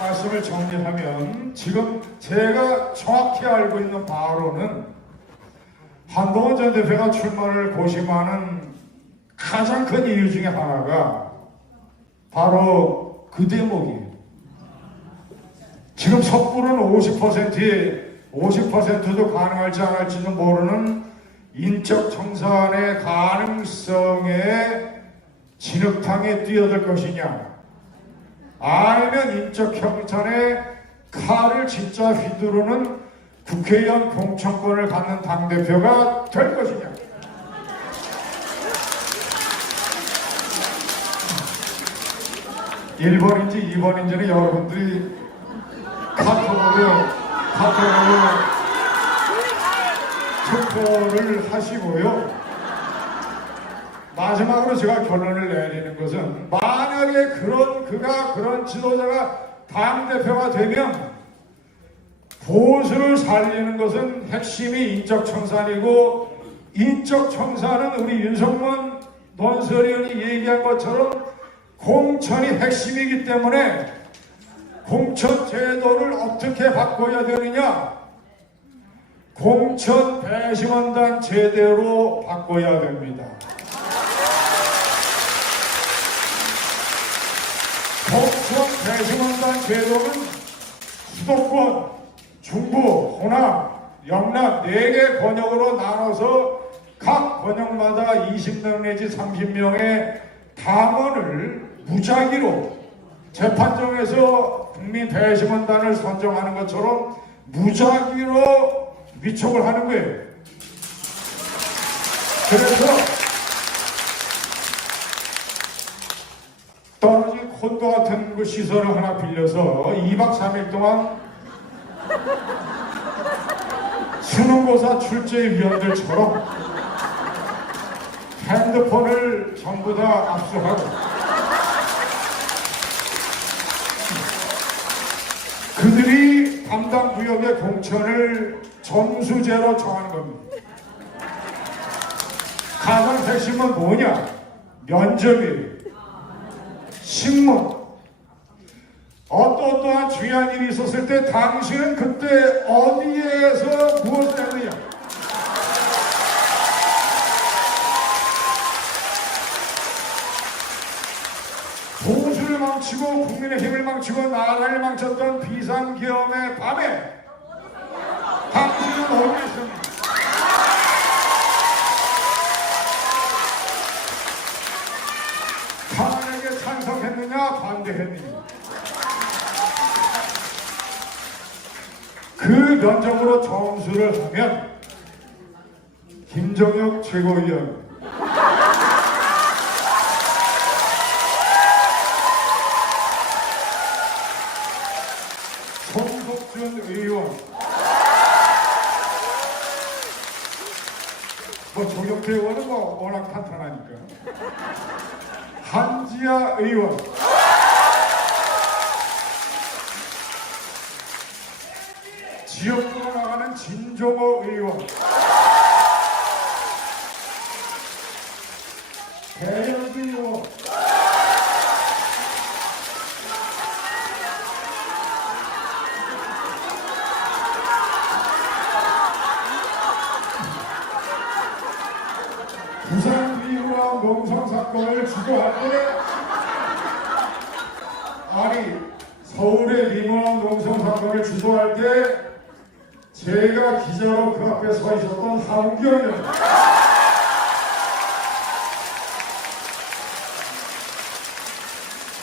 말씀을 정리하면 지금 제가 정확히 알고 있는 바로는 한동훈 전 대표가 출마를 고심하는 가장 큰 이유 중에 하나가 바로 그 대목이에요. 지금 섣부른 50%도 가능할지 안 할지도 모르는 인적 청산의 가능성에 진흙탕에 뛰어들 것이냐, 아니면 인적 청산에 칼을 진짜 휘두르는 국회의원 공천권을 갖는 당대표가 될 것이냐. (1번인지) (2번인지는) 여러분들이 카톡으로 투표를 하시고요. 마지막으로 제가 결론을 내리는 것은, 만약에 그가 그런 지도자가 당대표가 되면 보수를 살리는 것은 핵심이 인적 청산이고, 인적 청산은 우리 윤석문 논설위원이 얘기한 것처럼 공천이 핵심이기 때문에 공천 제도를 어떻게 바꿔야 되느냐? 공천 배심원단 제대로 바꿔야 됩니다. 공천 배심원단 제도는 수도권, 중부, 호남, 영남 4개 권역으로 나눠서 각 권역마다 20명 내지 30명의 당원을 무작위로 재판정에서 국민 배심원단을 선정하는 것처럼 무작위로 위촉을 하는 거예요. 그래서 떨어진 콘도 같은 그 시설을 하나 빌려서 2박 3일 동안 수능고사 출제위원들처럼 핸드폰을 전부 다 압수하고 그들이 담당 구역의 공천을 점수제로 정하는 겁니다. 가장 핵심은 뭐냐? 면접이에요. 신문. 어떠한 중요한 일이 있었을 때 당신은 그때 어디에서 무엇을 했느냐? 보수를 망치고 국민의힘을 망치고 나라를 망쳤던 비상계엄의 밤에 당신은 어디 있습니까? 탄핵에 찬성했느냐 반대했느냐? 그 면접으로 점수를 하면 김정혁 최고위원, 손석준 의원, 조경태 의원은 워낙 탄탄하니까, 한지아 의원, 지역구로 나가는 진종호 의원, 배현주 의원, 부산 비유랑 농성 사건을 주도할 때, 아니 서울의 리먼 농성 사건을 주도할 때 제가 기자로 그 앞에 서 있었던 함경영,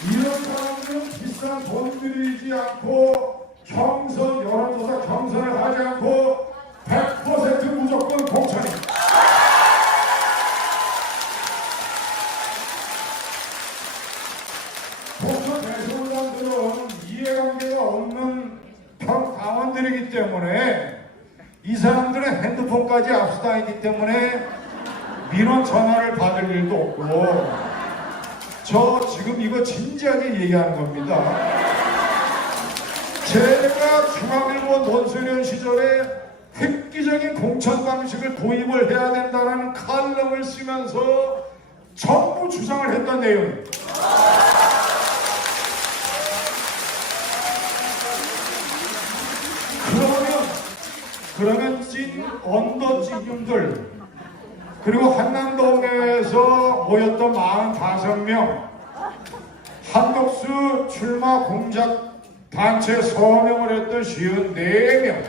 이런 사람들은 비싼 돈 들이지 않고 경선, 여론조사 경선을 하지 않고 100% 무조건 공천입니다. 공천 배심원단들은 이해관계가 없는 당원들이기 때문에 이 사람들은 핸드폰까지 압수당했기 때문에 민원 전화를 받을 일도 없고, 저 지금 이거 진지하게 얘기하는 겁니다. 제가 중앙일보 논설위원 시절에 획기적인 공천 방식을 도입을 해야 된다는 칼럼을 쓰면서 전부 주장을 했던 내용입니다. 그러면 찐 언더찌님들, 그리고 한남동에서 모였던 45명, 한덕수 출마 공작 단체 서명을 했던 54명,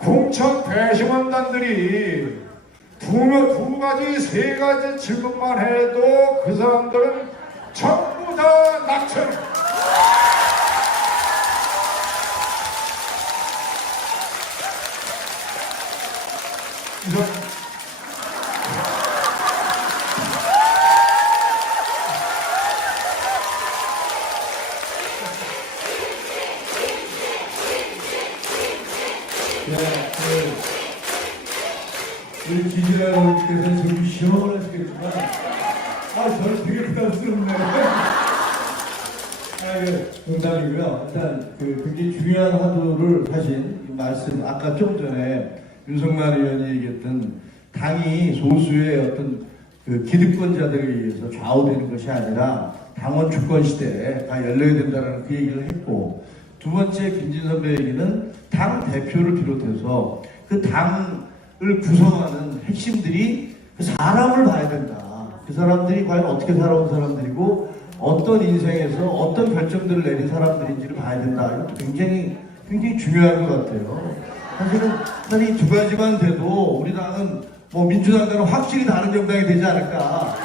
공천 배심원단들이 두 가지, 세 가지 질문만 해도 그 사람들은 전부 다 낙천입니다. 이런 우리 기지라 여러분께서 좀 시원하시겠지만, 저는 되게 부담스럽네요. 농담이고요. 일단 굉장히 중요한 화두를 하신 말씀, 아까 좀 전에 윤석만 의원이 얘기했던 당이 소수의 어떤 기득권자들에 의해서 좌우되는 것이 아니라 당원 주권 시대가 열려야 된다는 그 얘기를 했고, 두 번째 김진 선배 얘기는 당 대표를 비롯해서 그 당을 구성하는 핵심들이 그 사람을 봐야 된다. 그 사람들이 과연 어떻게 살아온 사람들이고 어떤 인생에서 어떤 결정들을 내린 사람들인지를 봐야 된다. 이것도 굉장히 중요한 것 같아요. 사실 이 두 가지만 돼도 우리 당은 뭐 민주당과는 확실히 다른 정당이 되지 않을까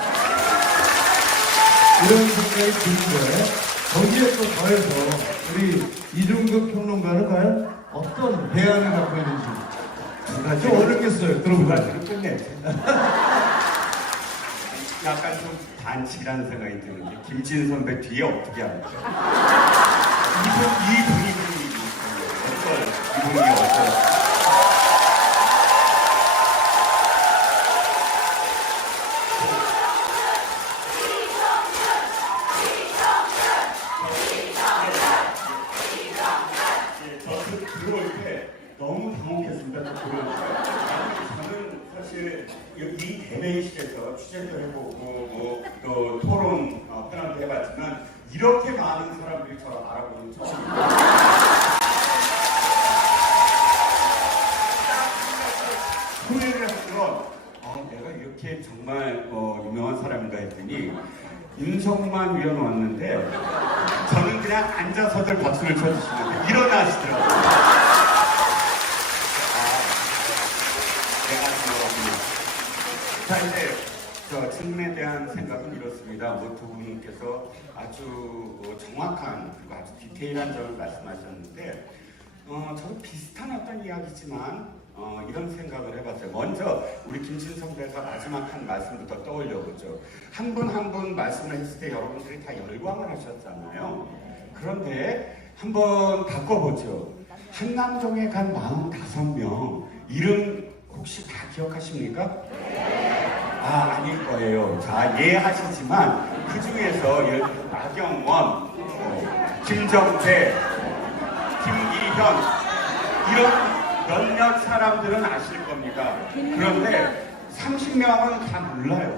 이런 생각이 드는데, 거기에 또 더해서 우리 이중국 평론가는 과연 어떤 대안을 갖고 있는지 좀 어렵겠어요. 들어보자. 끝내. 약간 좀 반칙이라는 생각이 드는데 김진 선배 뒤에 어떻게 할까? 이 분위기 어떨? 이 분위기 어떨? 들어올 때 너무 당혹했습니다. 들어올 때. 저는 사실 이 대회의실에서 취재도 해보고 또 토론 패널도 해봤지만 이렇게 많은 사람들이 저를 알아보는 처음입니다. 후회를 했던 내가 이렇게 정말 유명한 사람인가 했더니 윤석만 위원 왔는데 저는 그냥 앉아서들 박수를 쳐주시는데 일어나시더라고요. 자, 이제 저 질문에 대한 생각은 이렇습니다. 두 분께서 아주 정확한 그리고 아주 디테일한 점을 말씀하셨는데 저도 비슷한 어떤 이야기지만 이런 생각을 해봤어요. 먼저 우리 김진 선배가 마지막 한 말씀부터 떠올려보죠. 한 분 한 분 말씀을 했을 때 여러분들이 다 열광을 하셨잖아요. 그런데 한번 바꿔보죠. 한남동에 간 45명 이름 혹시 다 기억하십니까? 아닐 거예요. 자, 이해하시지만 그 중에서 예를 들어 나경원, 김정태, 김기현 이런 몇몇 사람들은 아실 겁니다. 그런데 30명은 다 몰라요.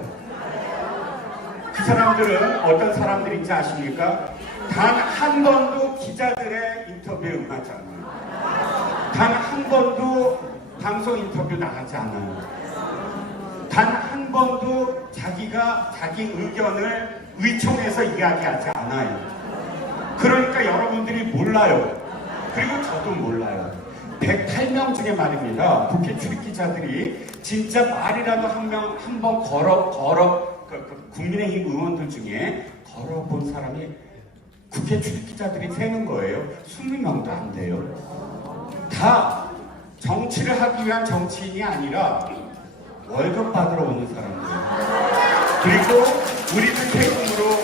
그 사람들은 어떤 사람들인지 아십니까? 단 한 번도 기자들의 인터뷰에 응하지 않아요. 단 한 번도 방송 인터뷰 나가지 않아요. 단 한 번도 자기가 자기 의견을 의총에서 이야기하지 않아요. 그러니까 여러분들이 몰라요. 그리고 저도 몰라요. 108명 중에 말입니다. 국회 출입 기자들이 진짜 말이라도 한 번 국민의힘 의원들 중에 걸어본 사람이 국회 출입 기자들이 세는 거예요. 20명도 안 돼요. 다 정치를 하기 위한 정치인이 아니라 월급 받으러 오는 사람들. 그리고 우리들 세금으로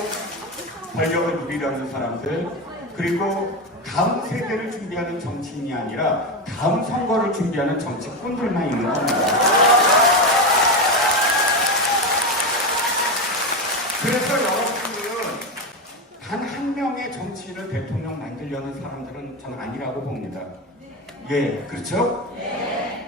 권력을 누리려는 사람들. 그리고 다음 세대를 준비하는 정치인이 아니라 다음 선거를 준비하는 정치꾼들만 있는 겁니다. 그래서 여러분들은 단 한 명의 정치인을 대통령 만들려는 사람들은 저는 아니라고 봅니다. 예, 그렇죠?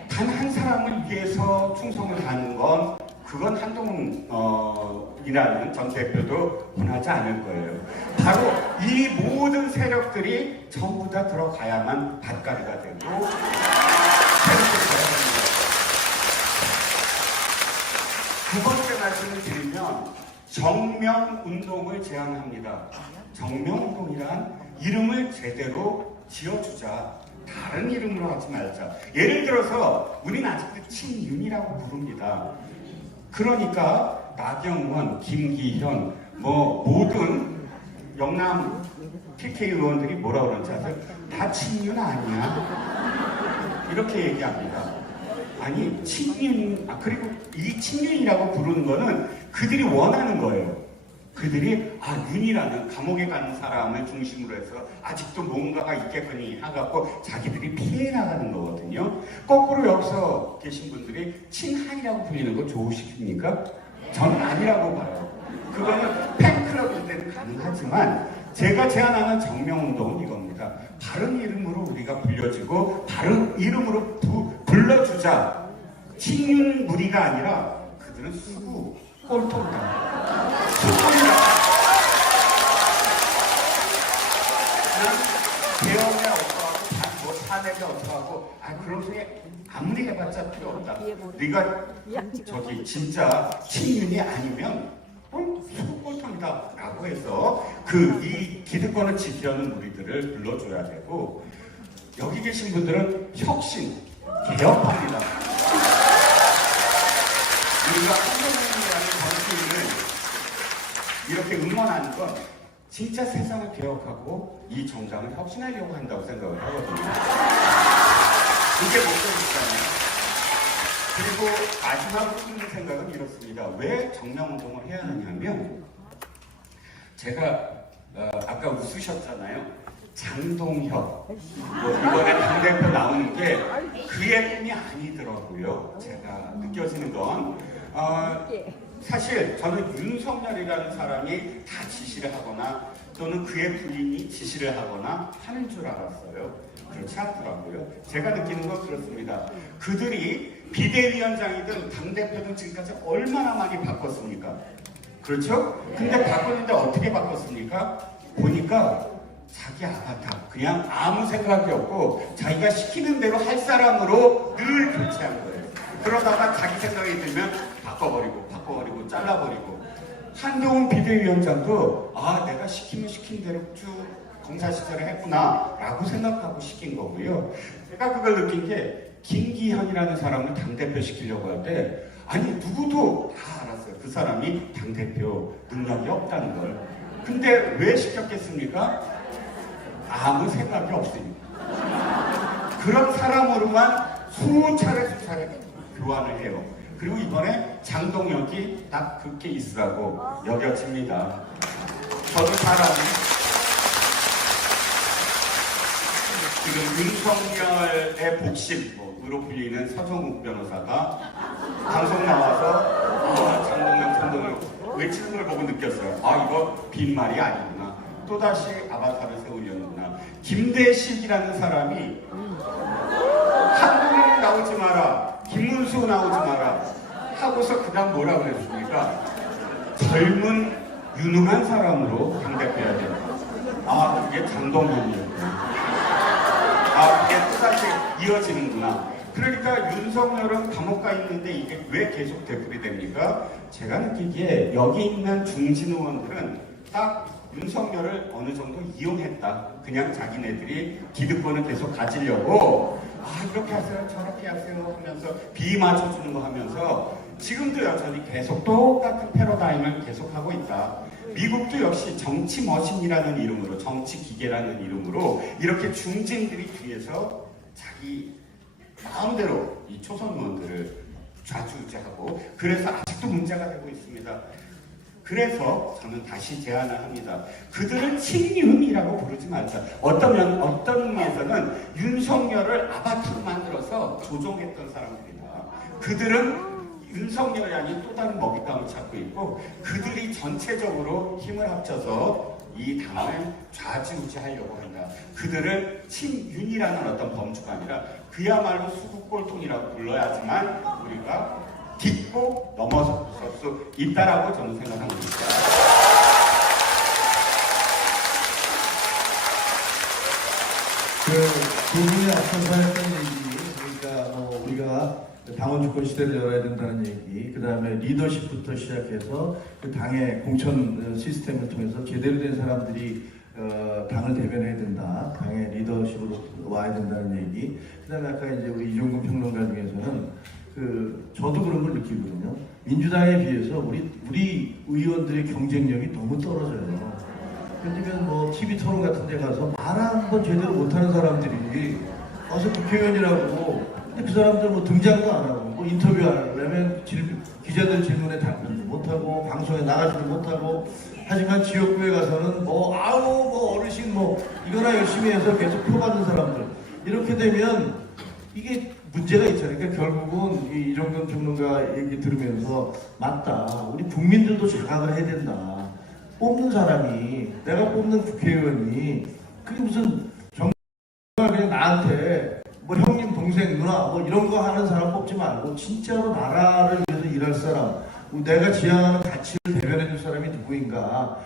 단 한 사람을 위해서 충성을 다하는 건 그건 한동훈이라는 전 대표도 원하지 않을 거예요. 바로 이 모든 세력들이 전부 다 들어가야만 밭갈이가 되고 세력들이 되어야 합니다. 두 번째 말씀을 드리면 정명운동을 제안합니다. 정명운동이란 이름을 제대로 지어주자. 다른 이름으로 하지 말자. 예를 들어서 우리는 아직도 친윤이라고 부릅니다. 그러니까 나경원, 김기현, 모든 영남 PK 의원들이 뭐라 그러는지 아세요? 다 친윤 아니야? 이렇게 얘기합니다. 아니 친윤, 그리고 이 친윤이라고 부르는 거는 그들이 원하는 거예요. 그들이 윤이라는 감옥에 가는 사람을 중심으로 해서 아직도 뭔가가 있겠거니 해갖고 자기들이 피해 나가는 거거든요. 거꾸로 여기서 계신 분들이 친한이라고 불리는 거 좋으십니까? 저는 아니라고 봐요. 그거는 팬클럽일 때는 가능하지만 제가 제안하는 정명운동은 이겁니다. 바른 이름으로 우리가 불려지고 바른 이름으로 불러주자. 친윤 무리가 아니라 그들은 수구 꼴통이다. 수구이다. 화내면 어떡하고 그런 소리 아무리 해봤자 필요 없다. 네가 저기 진짜 친윤이 아니면 수골탕이다 라고 해서 이 기득권을 지키려는 우리들을 불러줘야 되고, 여기 계신 분들은 혁신, 개혁합니다. 우리가 한국민이라는 정치인을 이렇게 응원하는 건 진짜 세상을 개혁하고 이 정당을 혁신하려고 한다고 생각을 하거든요. 이게 목적이잖아요. 그리고 마지막으로 드는 생각은 이렇습니다. 왜 정명운동을 해야 하냐면, 제가 아까 웃으셨잖아요. 장동혁 이번에 당대표 나오는 게 그의 꿈이 아니더라고요. 제가 느껴지는 건 사실 저는 윤석열이라는 사람이 다 지시를 하거나 또는 그의 부인이 지시를 하거나 하는 줄 알았어요. 그렇지 않더라고요. 제가 느끼는 건 그렇습니다. 그들이 비대위원장이든 당대표든 지금까지 얼마나 많이 바꿨습니까? 그렇죠? 근데 바꿨는데 어떻게 바꿨습니까? 보니까 자기 아바타, 그냥 아무 생각이 없고 자기가 시키는 대로 할 사람으로 늘 교체한 거예요. 그러다가 자기 생각이 들면 바꿔버리고 잘라버리고. 한동훈 비대위원장도 내가 시키면 시킨 대로 쭉 검사 시절에 했구나 라고 생각하고 시킨 거고요. 제가 그걸 느낀 게, 김기현이라는 사람을 당대표 시키려고 할 때 누구도 다 알았어요. 그 사람이 당대표 능력이 없다는 걸. 근데 왜 시켰겠습니까? 아무 생각이 없으니까. 그런 사람으로만 수차례 교환을 해요. 그리고 이번에 장동혁이 딱 그 케이스라고 여겨집니다. 저도 사람이 지금 윤석열의 복심으로 불리는 서정욱 변호사가 방송 나와서 장동혁 외치는 걸 보고 느꼈어요. 이거 빈말이 아니구나. 또다시 아바타를 세우려는구나. 김대식이라는 사람이 한국인 나오지 마라, 김문수 나오지 마라 하고서 그 다음 뭐라고 그랬습니까? 젊은 유능한 사람으로 당대표해야 된다. 그게 장동훈이었구나. 그게 또다시 이어지는구나. 그러니까 윤석열은 감옥 가 있는데 이게 왜 계속 되풀이 됩니까? 제가 느끼기에 여기 있는 중진 의원들은 딱 윤석열을 어느 정도 이용했다. 그냥 자기네들이 기득권을 계속 가지려고 이렇게 하세요 저렇게 하세요 하면서 비 맞춰주는 거 하면서 지금도 여전히 계속 똑같은 패러다임을 계속하고 있다. 미국도 역시 정치 머신이라는 이름으로, 정치 기계라는 이름으로 이렇게 중진들이 뒤에서 자기 마음대로 이 초선 의원들을 좌지우지하고, 그래서 아직도 문제가 되고 있습니다. 그래서 저는 다시 제안을 합니다. 그들은 친윤이라고 부르지 말자. 어떤 의미에서는 윤석열을 아바타로 만들어서 조종했던 사람들이다. 그들은 윤석열이 아닌 또 다른 먹잇감을 찾고 있고, 그들이 전체적으로 힘을 합쳐서 이 당을 좌지우지하려고 한다. 그들을 친윤이라는 어떤 범주가 아니라 그야말로 수국골통이라고 불러야지만 우리가 딛고 넘어설 수 있다라고 저는 생각합니다. 두 분이 앞서서 했던 얘기, 그러니까 우리가 당원 주권 시대를 열어야 된다는 얘기, 그 다음에 리더십부터 시작해서 그 당의 공천 시스템을 통해서 제대로 된 사람들이 당을 대변해야 된다, 당의 리더십으로 와야 된다는 얘기, 그 다음에 아까 이제 우리 이종근 평론가 중에서는 저도 그런 걸 느끼거든요. 민주당에 비해서 우리 의원들의 경쟁력이 너무 떨어져요. 그러면 TV 토론 같은 데 가서 말 한 번 제대로 못하는 사람들이 와서 국회의원이라고, 근데 그 사람들 등장도 안 하고, 인터뷰 안 하려면 기자들 질문에 답변도 못하고, 방송에 나가지도 못하고, 하지만 지역구에 가서는 어르신 이거나 열심히 해서 계속 표받는 사람들. 이렇게 되면 이게 문제가 있잖아요. 그러니까 결국은 이종근 평론가 얘기 들으면서 맞다. 우리 국민들도 자각을 해야 된다. 뽑는 사람이, 내가 뽑는 국회의원이 그게 무슨 정말 그냥 나한테 형님, 동생, 누나 이런 거 하는 사람 뽑지 말고 진짜로 나라를 위해서 일할 사람, 내가 지향하는 가치를 대변해 줄 사람이 누구인가.